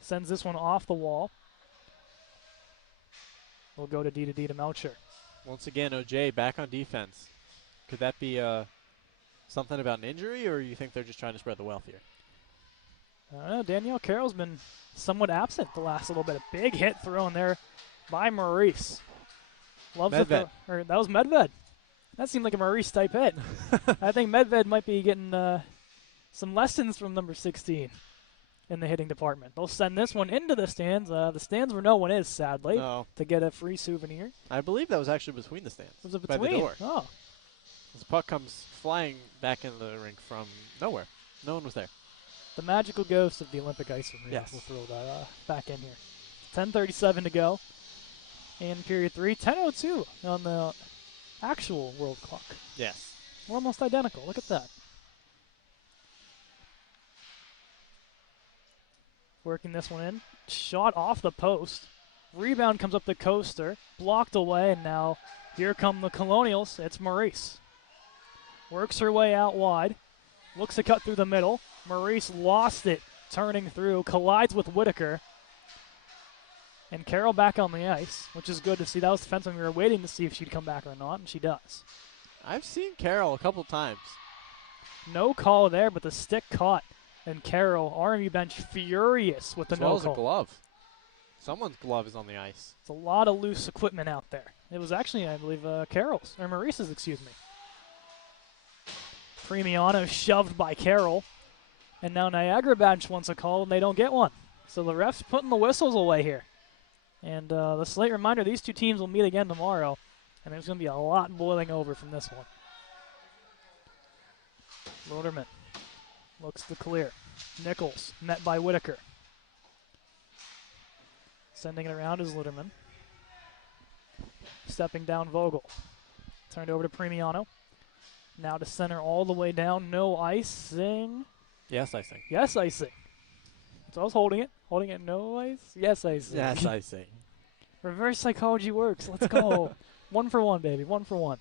sends this one off the wall. We'll go to D to Moucher. Once again, OJ back on defense. Could that be something about an injury, or you think they're just trying to spread the wealth here? I don't know. Danielle Carroll's been somewhat absent the last little bit. A big hit thrown there by Maurice. Loves it. Medved. That was Medved. That seemed like a Maurice type hit. I think Medved might be getting some lessons from number 16 in the hitting department. They'll send this one into the stands. The stands where no one is, sadly, No. to get a free souvenir. I believe that was actually between the stands. Was it by between? the door. Oh, This puck comes flying back into the rink from nowhere. No one was there. the magical ghost of the Olympic ice arena. Yes. We'll throw that back in here. 10:37 to go in period 3. 10:02 on the actual world clock. Yes. We're almost identical. Look at that. Working this one in. Shot off the post. Rebound comes up the Coaster. Blocked away, and now here come the Colonials. It's Maurice. Works her way out wide. Looks to cut through the middle. Maurice lost it. Turning through. Collides with Whitaker. And Carroll back on the ice, which is good to see. That was the defenseman we were waiting to see if she'd come back or not, and she does. I've seen Carroll a couple times. No call there, but the stick caught. And Carroll, RMU bench, furious with the As well no as a call. glove. Someone's glove is on the ice. It's a lot of loose equipment out there. It was actually, I believe, Carroll's, or Maurice's, excuse me. Premiano shoved by Carroll. And now Niagara bench wants a call, and they don't get one. So the ref's putting the whistles away here. And the slate reminder, these two teams will meet again tomorrow. And there's going to be a lot boiling over from this one. Loderman looks to clear. Nichols met by Whitaker. Sending it around is Loderman. Stepping down Vogel. Turned over to Premiano. Now to center all the way down. No icing. Yes, icing. Yes, icing. So I was holding it. Holding it. No ice. Yes, icing. Yes, icing. Reverse psychology works. Let's go. 1 for 1, baby. 1 for 1.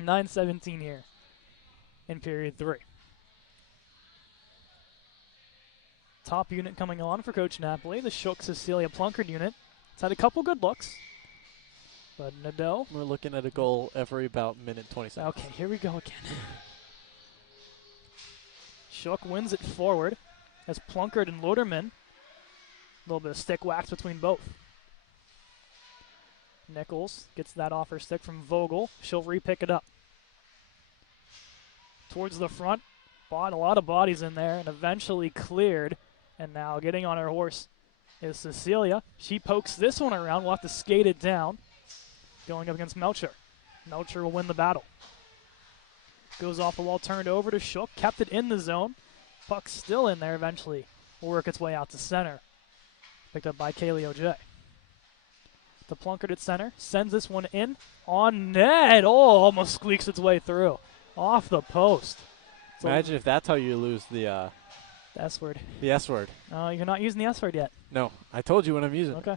9:17 here in period 3. Top unit coming on for Coach Napoli. The Shook Cecilia Plunkard unit. It's had a couple good looks. But Nadeau. We're looking at a goal every about minute 20 seconds. Okay, here we go again. Shook wins it forward as Plunkard and Luderman. A little bit of stick wax between both. Nichols gets that off her stick from Vogel. She'll re-pick it up. Towards the front. Bought a lot of bodies in there and eventually cleared. And now getting on her horse is Cecilia. She pokes this one around. We'll have to skate it down. Going up against Melcher. Melcher will win the battle. Goes off the wall, turned over to Shook. Kept it in the zone. Puck still in there eventually. Will work its way out to center. Picked up by Kaylee O'J. The Plunkard at center. Sends this one in. On net. Oh, almost squeaks its way through. Off the post. So imagine if that's how you lose the S word. The S word. Oh, you're not using the S word yet. No, I told you when I'm using it. Okay.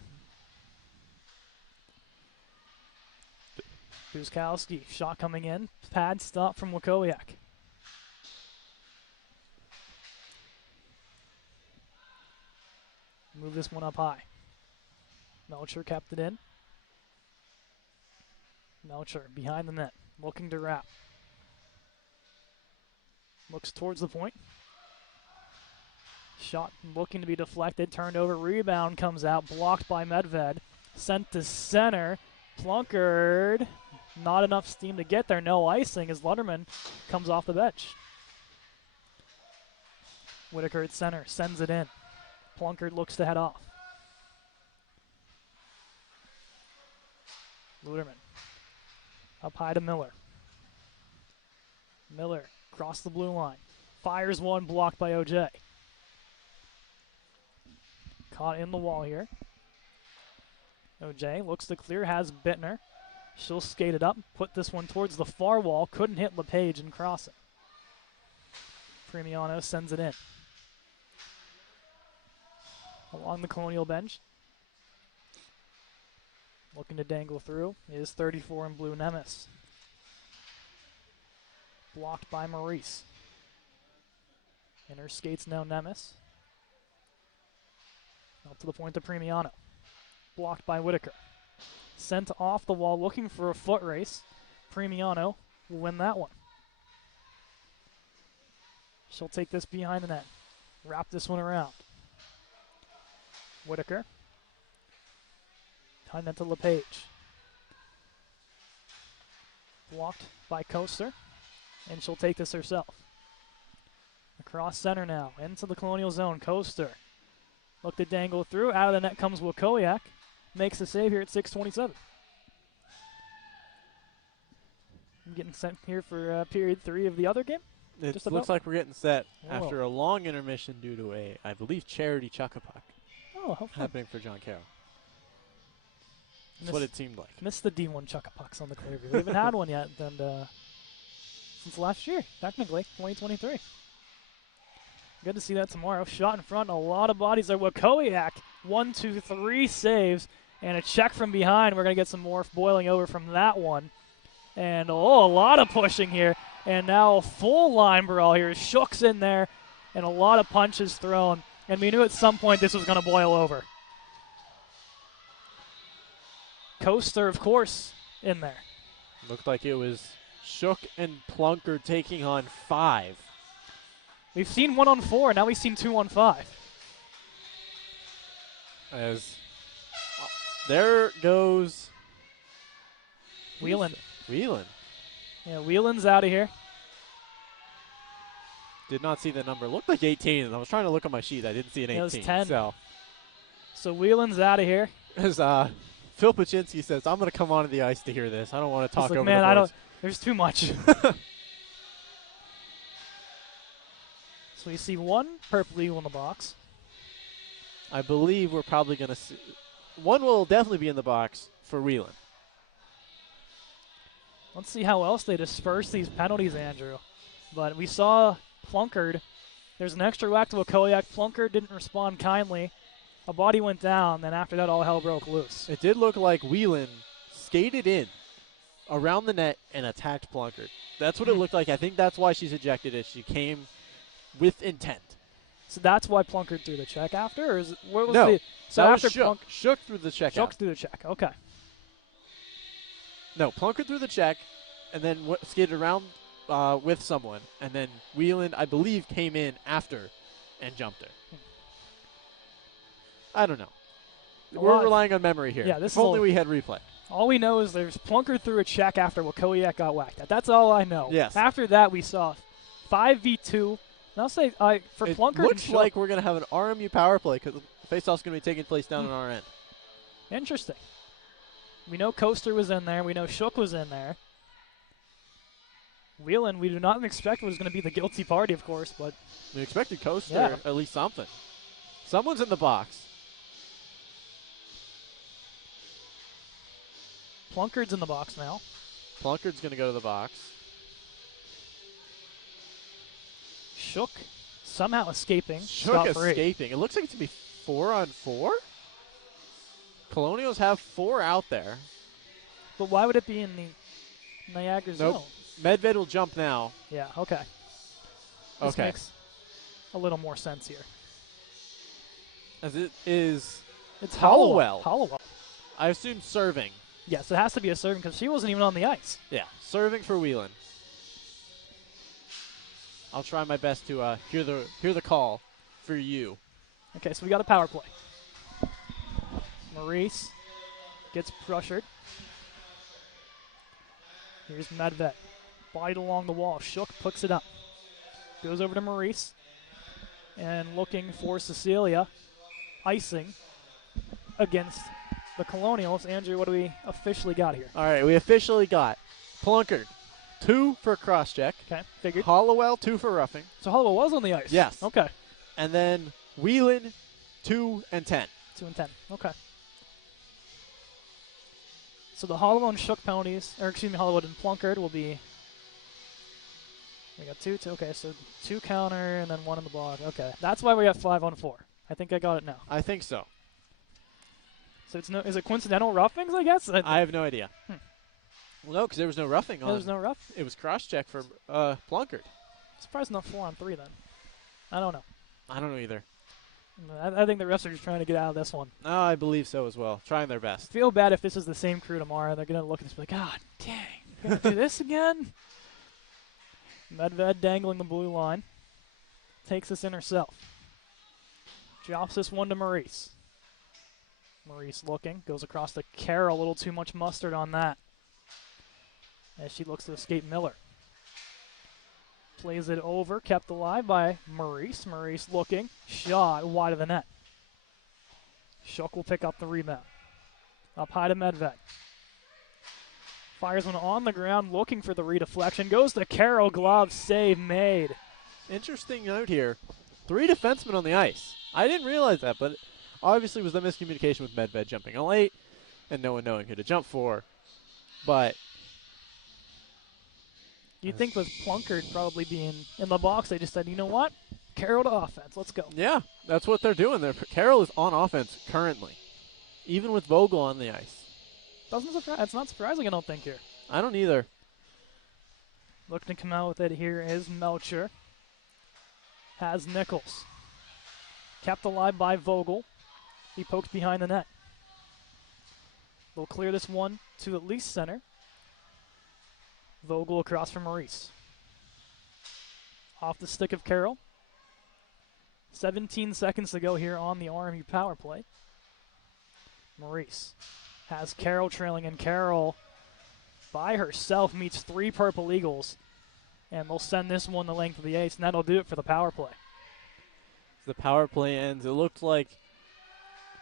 Guzkowski, shot coming in. Pad stop from Wakowiak. Move this one up high. Melcher kept it in. Melcher behind the net, looking to wrap. Looks towards the point. Shot looking to be deflected, turned over, rebound comes out, blocked by Medved. Sent to center. Plunkard, not enough steam to get there, no icing as Lutterman comes off the bench. Whitaker at center, sends it in. Plunkard looks to head off. Luderman up high to Miller. Miller across the blue line. Fires one, blocked by OJ. Caught in the wall here. OJ looks to clear, has Bittner. She'll skate it up, put this one towards the far wall. Couldn't hit LePage and cross it. Premiano sends it in. Along the Colonial bench. Looking to dangle through is 34 in blue Nemes. Blocked by Maurice. Inner skates now Nemes. Up to the point to Premiano. Blocked by Whitaker. Sent off the wall looking for a foot race. Premiano will win that one. She'll take this behind the net. Wrap this one around. Whitaker. Behind that to LePage. Blocked by Coaster. And she'll take this herself. Across center now. Into the Colonial zone. Coaster. Look to dangle through. Out of the net comes Wakowiak. Makes the save here at 6:27. I'm getting sent here for period 3 of the other game. It Just looks about. like we're getting set Whoa. after a long intermission due to a, I believe, charity chuck-a-puck Oh, how fun. happening for John Carroll. That's what it seemed like. Missed the D1 chuck-a-pucks on the Clearview. We haven't had one yet and, since last year, technically, 2023. Good to see that tomorrow. Shot in front, a lot of bodies there. Wakowiak, 1, 2, 3 saves, and a check from behind. We're going to get some more boiling over from that one. And, oh, a lot of pushing here. And now a full line brawl here. Shook's in there, and a lot of punches thrown. And we knew at some point this was going to boil over. Coaster, of course, in there. Looked like it was Shook and Plunkard taking on 5. We've seen 1-on-4, now we've seen 2-on-5. As there goes Whelan. Whelan. Yeah, Whelan's out of here. Did not see the number. Looked like 18, and I was trying to look on my sheet. I didn't see an 18. It was 10. So Whelan's out of here. as Phil Pachinski says, I'm going to come onto the ice to hear this. I don't want to talk Like, over man, the I boards. don't. There's too much. So we see one purple eagle in the box. I believe we're probably going to see. One will definitely be in the box for Whelan. Let's see how else they disperse these penalties, Andrew. But we saw Plunkard. There's an extra whack to Wakoyak. Plunkard didn't respond kindly. A body went down, then after that, all hell broke loose. It did look like Whelan skated in around the net and attacked Plunkard. That's what it looked like. I think that's why she's ejected, is she came with intent. So that's why Plunkard threw the check after? Or is it, what was No, the, so that after was Shook. Shook threw the check Shook out. threw the check, okay. No, Plunkard threw the check and then skated around with someone. And then Whelan, I believe, came in after and jumped her. I don't know. We're relying on memory here. Yeah, this if only we had replay. All we know is there's Plunkard threw a check after Wakoyak got whacked at. That's all I know. Yes. After that, we saw 5v2. And I'll say for It Plunkard looks and like we're going to have an RMU power play because the faceoff's going to be taking place down on our end. Interesting. We know Coaster was in there. We know Shook was in there. Whelan, we do not expect was going to be the guilty party, of course, but We expected Coaster, Yeah. at least something. Someone's in the box. Plunkard's in the box now. Plunkard's going to go to the box. Shook somehow escaping. Shook scot-free. escaping. It looks like it's going to be 4-on-4. Colonials have 4 out there. But why would it be in the Niagara zone? Nope. Medved will jump now. Yeah, okay. This Okay. makes a little more sense here. As it is, It's Hollowell. Hollowell. I assume, serving. Yes, it has to be a serving because she wasn't even on the ice. Yeah, serving for Whelan. I'll try my best to hear the call for you. Okay, so we got a power play. Maurice gets pressured. Here's Medved. Bite along the wall. Shook puts it up. Goes over to Maurice. And looking for Cecilia. Icing against the Colonials. Andrew, what do we officially got here? All right, we officially got Plunkard, 2 for cross-check. Okay, figured. Hollowell, 2 for roughing. So Hollowell was on the ice. Yes. Okay. And then Whelan, 2 and 10. 2 and 10. Okay. So the Hollowell and Shook penalties, or excuse me, Hollowell and Plunkard will be. We got 2, okay, so 2 counter and then 1 in the block. Okay, that's why we got 5-on-4. I think I got it now. I think so. So it's no, is it coincidental roughings? I guess. I have no idea. Well, no, because there was no roughing on. There's no rough. It was cross-check for Plunkard. Surprised not 4-on-3 then. I don't know. I don't know either. I think the refs are just trying to get out of this one. No, I believe so as well. Trying their best. Feel bad if this is the same crew tomorrow. They're gonna look at this and be like, God dang, we're gonna do this again. Medved dangling the blue line. Takes this in herself. Drops this one to Maurice. Maurice looking. Goes across to Carol. A little too much mustard on that. As she looks to escape Miller. Plays it over. Kept alive by Maurice. Maurice looking. Shot wide of the net. Shook will pick up the rebound. Up high to Medved. Fires one on the ground, looking for the redeflection. Goes to Carroll, glove save made. Interesting note here. 3 defensemen on the ice. I didn't realize that, but obviously was the miscommunication with Medved jumping in late and no one knowing who to jump for. But You'd think with Plunkard probably being in the box, they just said, you know what? Carroll to offense. Let's go. yeah, that's what they're doing. Carroll is on offense currently, even with Vogel on the ice. Doesn't surprise. It's not surprising, I don't think, here. I don't either. Looking to come out with it here is Melcher. Has Nichols. Kept alive by Vogel. He pokes behind the net. They'll clear this one to at least center. Vogel across from Maurice. Off the stick of Carroll. 17 seconds to go here on the RMU power play. Maurice has Carroll trailing, and Carroll by herself meets 3 Purple Eagles. And they'll send this one the length of the ice, and that'll do it for the power play. The power play ends. It looked like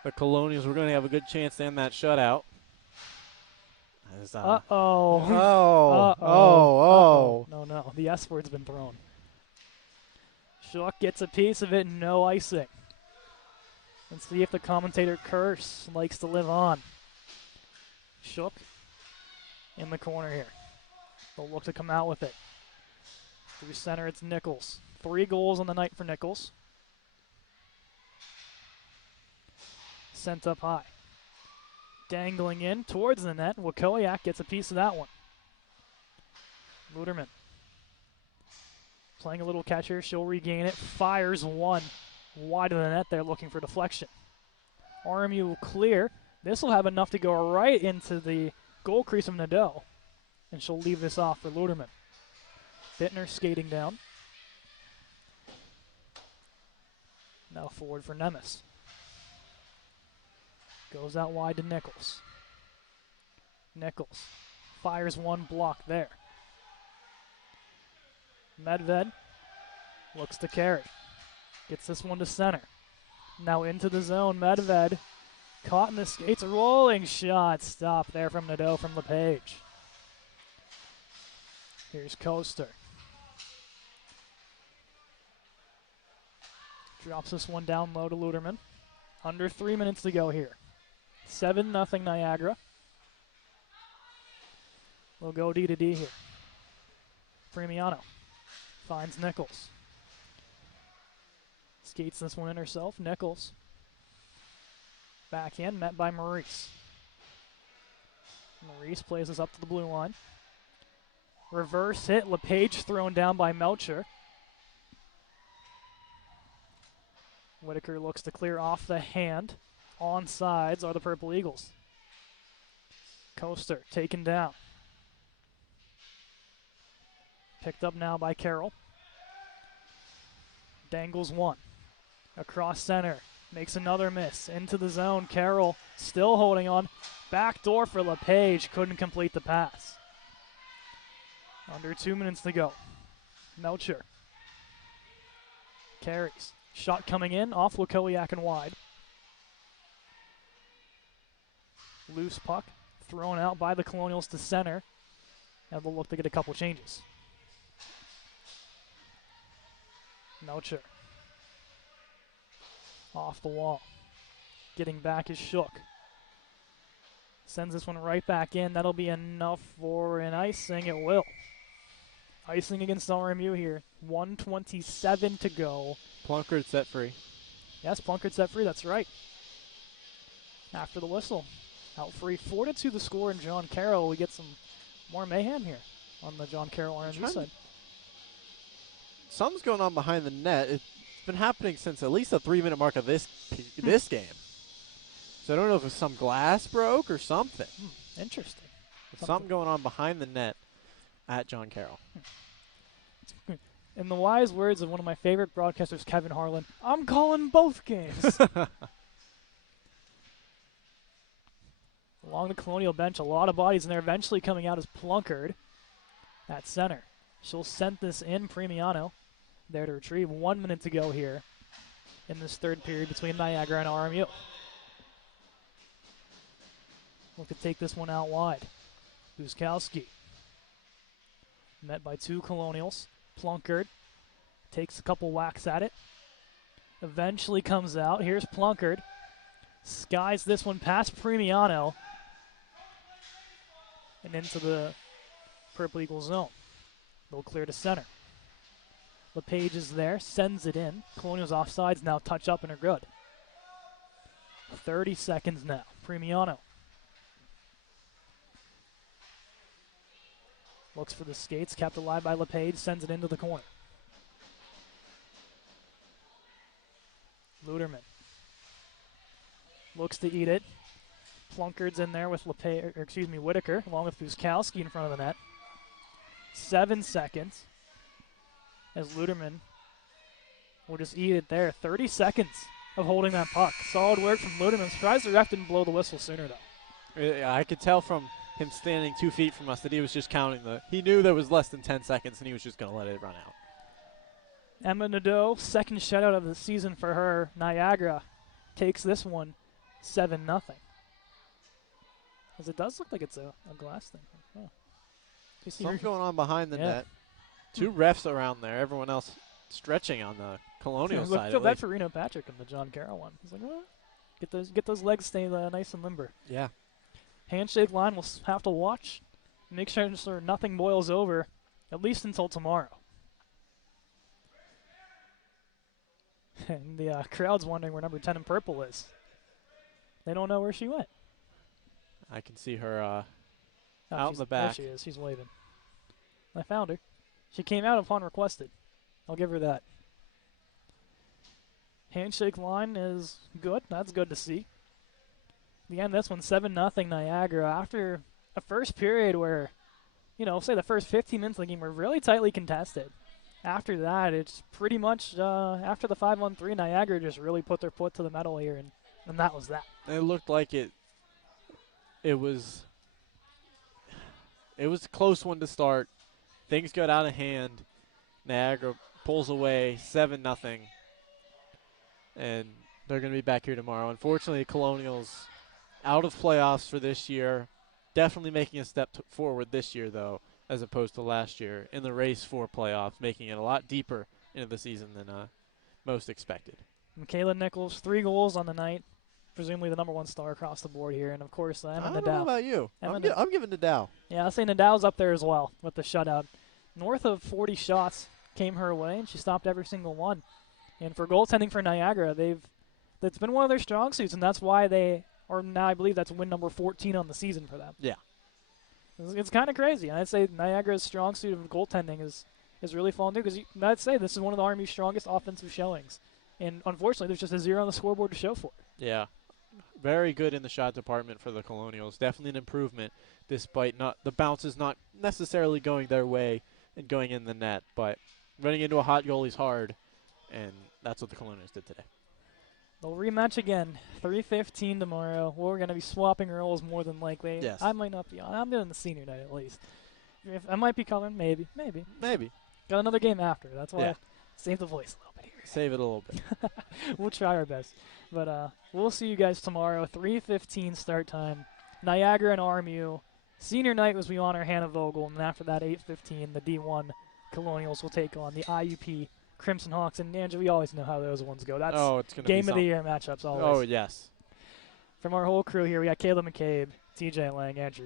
the Colonials were going to have a good chance to end that shutout. Uh-oh. Oh. Uh-oh. No. The S word's been thrown. Shook gets a piece of it, no icing. Let's see if the commentator curse likes to live on. Shook in the corner here. They'll look to come out with it. Through center, it's Nichols. 3 goals on the night for Nichols. Sent up high. Dangling in towards the net. Wakoyak gets a piece of that one. Luderman. Playing a little catch here. She'll regain it. Fires one wide of the net there, looking for deflection. RMU will clear. This will have enough to go right into the goal crease of Nadeau. And she'll leave this off for Luderman. Bittner skating down. Now forward for Nemes. Goes out wide to Nichols. Nichols fires one block there. Medved looks to carry. Gets this one to center. Now into the zone. Medved caught in the skates. A rolling shot. Stop there from Nadeau from LePage. Here's Coaster. Drops this one down low to Luderman. Under 3 minutes to go here. 7-0 Niagara. We'll go D to D here. Premiano finds Nichols. Skates this one in herself. Nichols. Backhand met by Maurice. Maurice plays this up to the blue line. Reverse hit. LePage thrown down by Melcher. Whitaker looks to clear off the hand. Onsides are the Purple Eagles. Coaster taken down. Picked up now by Carroll. Dangles one. Across center. Makes another miss. Into the zone. Carroll still holding on. Back door for LePage. Couldn't complete the pass. Under 2 minutes to go. Melcher. Carries. Shot coming in off Wakoyak and wide. Loose puck thrown out by the Colonials to center. And they'll look to get a couple changes. Melcher. Off the wall. Getting back is Shook. Sends this one right back in. That'll be enough for an icing. It will. Icing against RMU here. 1:27 to go. Plunkard set free. Yes, Plunkard set free. That's right. After the whistle. Out free. 4-2 the score, and John Carroll. We get some more mayhem here on the John Carroll RMU side. Something's going on behind the net. It's been happening since at least the 3-minute mark of this game. So I don't know if it's some glass broke or something. Interesting. Something going on behind the net at John Carroll. In the wise words of one of my favorite broadcasters, Kevin Harlan, I'm calling both games. Along the Colonial bench, a lot of bodies in there. Eventually coming out is Plunkard at center. She'll send this in. Premiano there to retrieve. 1 minute to go here in this third period between Niagara and RMU. Look to take this one out wide. Buzkowski. Met by 2 Colonials. Plunkard takes a couple whacks at it. Eventually comes out. Here's Plunkard. Skies this one past Premiano. And into the Purple Eagle zone. They'll clear to center. LePage is there. Sends it in. Colonials offsides now. Touch up and are good. 30 seconds now. Premiano. Looks for the skates, kept alive by LePage, sends it into the corner. Luderman looks to eat it. Plunkard's in there with Whitaker, along with Buzkowski in front of the net. 7 seconds as Luderman will just eat it there. 30 seconds of holding that puck. Solid work from Luderman. Surprised the ref didn't blow the whistle sooner, though. I could tell from him standing 2 feet from us that he was just counting he knew there was less than 10 seconds and he was just going to let it run out. Emma Nadeau, second shutout of the season for her. Niagara takes this one 7-0. As it does look like it's a glass thing. Oh. Something going on behind the net. 2 refs around there. Everyone else stretching on the Colonial side. I feel bad for Reno Patrick in the John Carroll one. He's like, oh, get those legs stay nice and limber. Yeah. Handshake line, we'll have to watch make sure nothing boils over, at least until tomorrow. And the crowd's wondering where number 10 in purple is. They don't know where she went. I can see her out in the There back. she is. She's waving. I found her. She came out upon requested. I'll give her that. Handshake line is good. That's good to see. Again, this one 7-0 Niagara after a first period where, say the first 15 minutes of the game were really tightly contested. After that, it's pretty much after the 5-on-3, Niagara just really put their foot to the metal here, and that was that. It looked like it was a close one to start. Things got out of hand. Niagara pulls away 7-0. And they're going to be back here tomorrow. Unfortunately, Colonials out of playoffs for this year. Definitely making a step forward this year, though, as opposed to last year in the race for playoffs, making it a lot deeper into the season than most expected. Michaela Nichols, 3 goals on the night. Presumably the number 1 star across the board here. And, of course, Emma I don't Nadal. know about you. I'm giving Nadal. Yeah, I'll say Nadal's up there as well with the shutout. North of 40 shots came her way, and she stopped every single one. And for goaltending for Niagara, that's been one of their strong suits, and that's why they are now, I believe that's win number 14 on the season for them. Yeah. It's kind of crazy. And I'd say Niagara's strong suit of goaltending is really falling through because I'd say this is one of the RMU's strongest offensive showings. And unfortunately, there's just a 0 on the scoreboard to show for it. Yeah. Very good in the shot department for the Colonials. Definitely an improvement despite the bounces not necessarily going their way and going in the net. But running into a hot goalie's hard, and that's what the Colonials did today. They'll rematch again, 3:15 tomorrow. We're going to be swapping roles more than likely. Yes. I might not be on. I'm doing the senior night at least. If I might be coloring, maybe. Got another game after. That's why I save the voice a little bit here. Save it a little bit. We'll try our best. But we'll see you guys tomorrow, 3:15 start time. Niagara and RMU. Senior night was we honor Hannah Vogel, and after that, 8:15, the D1 Colonials will take on the IUP Crimson Hawks. And, Andrew, we always know how those ones go. That's it's gonna game be of the year matchups always. Oh, yes. From our whole crew here, we got Caleb McCabe, TJ Lang, Andrew